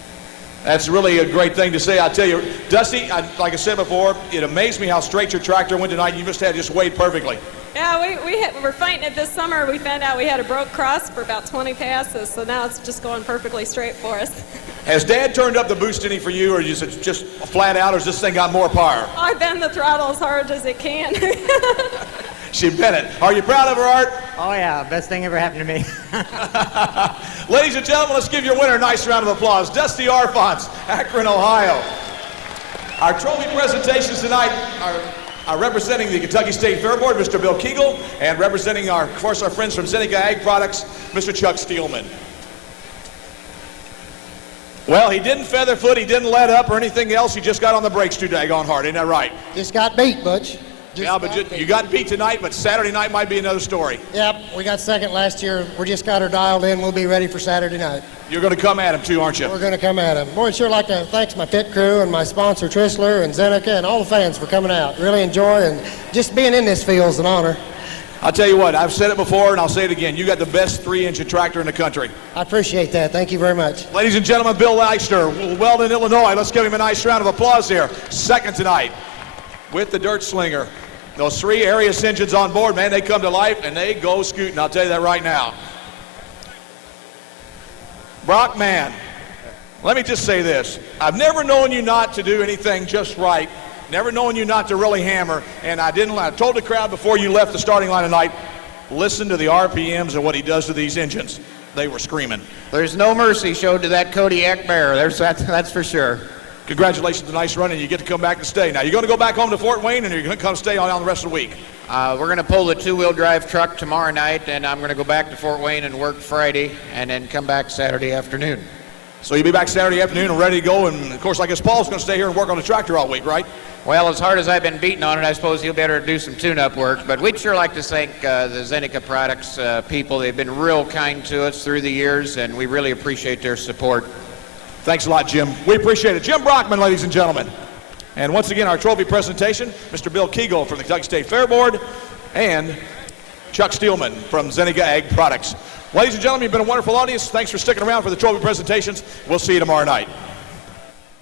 That's really a great thing to say. I tell you, Dusty, like I said before, it amazed me how straight your tractor went tonight. You just weighed perfectly. Yeah, we're fighting it this summer. We found out we had a broke cross for about 20 passes, so now it's just going perfectly straight for us. Has Dad turned up the boost any for you, or is it just flat out, or has this thing got more power? I bend the throttle as hard as it can. She bent it. Are you proud of her, Art? Oh, yeah. Best thing ever happened to me. Ladies and gentlemen, let's give your winner a nice round of applause. Dusty Arfons, Akron, Ohio. Our trophy presentations tonight are representing the Kentucky State Fair Board, Mr. Bill Kegel, and representing, of course, our friends from Seneca Ag Products, Mr. Chuck Steelman. Well, he didn't featherfoot, he didn't let up or anything else. He just got on the brakes too daggone hard. Ain't that right? Just got beat, Butch. Yeah, but you got beat tonight, but Saturday night might be another story. Yep, we got second last year. We just got her dialed in. We'll be ready for Saturday night. You're going to come at him too, aren't you? We're going to come at him. Boy, I'd sure like to thank my pit crew and my sponsor, Tristler, and Seneca, and all the fans for coming out. Really enjoy, and just being in this field is an honor. I'll tell you what, I've said it before, and I'll say it again. You got the best 3-engine tractor in the country. I appreciate that. Thank you very much. Ladies and gentlemen, Bill Leister, Weldon, Illinois. Let's give him a nice round of applause here. Second tonight with the Dirt Slinger. Those 3 Arius engines on board, man, they come to life and they go scooting. I'll tell you that right now. Brockman. Let me just say this. I've never known you not to do anything just right. Never known you not to really hammer. And I told the crowd before you left the starting line tonight, listen to the RPMs and what he does to these engines. They were screaming. There's no mercy showed to that Kodiak Bear. That's for sure. Congratulations, a nice run, and you get to come back and stay. Now, you're going to go back home to Fort Wayne, and you're going to come stay on the rest of the week? We're going to pull the two-wheel drive truck tomorrow night, and I'm going to go back to Fort Wayne and work Friday, and then come back Saturday afternoon. So you'll be back Saturday afternoon and ready to go, and of course, I guess Paul's going to stay here and work on the tractor all week, right? Well, as hard as I've been beating on it, I suppose he'll better do some tune-up work. But we'd sure like to thank the Seneca Products people. They've been real kind to us through the years, and we really appreciate their support. Thanks a lot, Jim. We appreciate it. Jim Brockman, ladies and gentlemen. And once again, our trophy presentation, Mr. Bill Kegel from the Kentucky State Fair Board and Chuck Steelman from Seneca AG Products. Ladies and gentlemen, you've been a wonderful audience. Thanks for sticking around for the trophy presentations. We'll see you tomorrow night.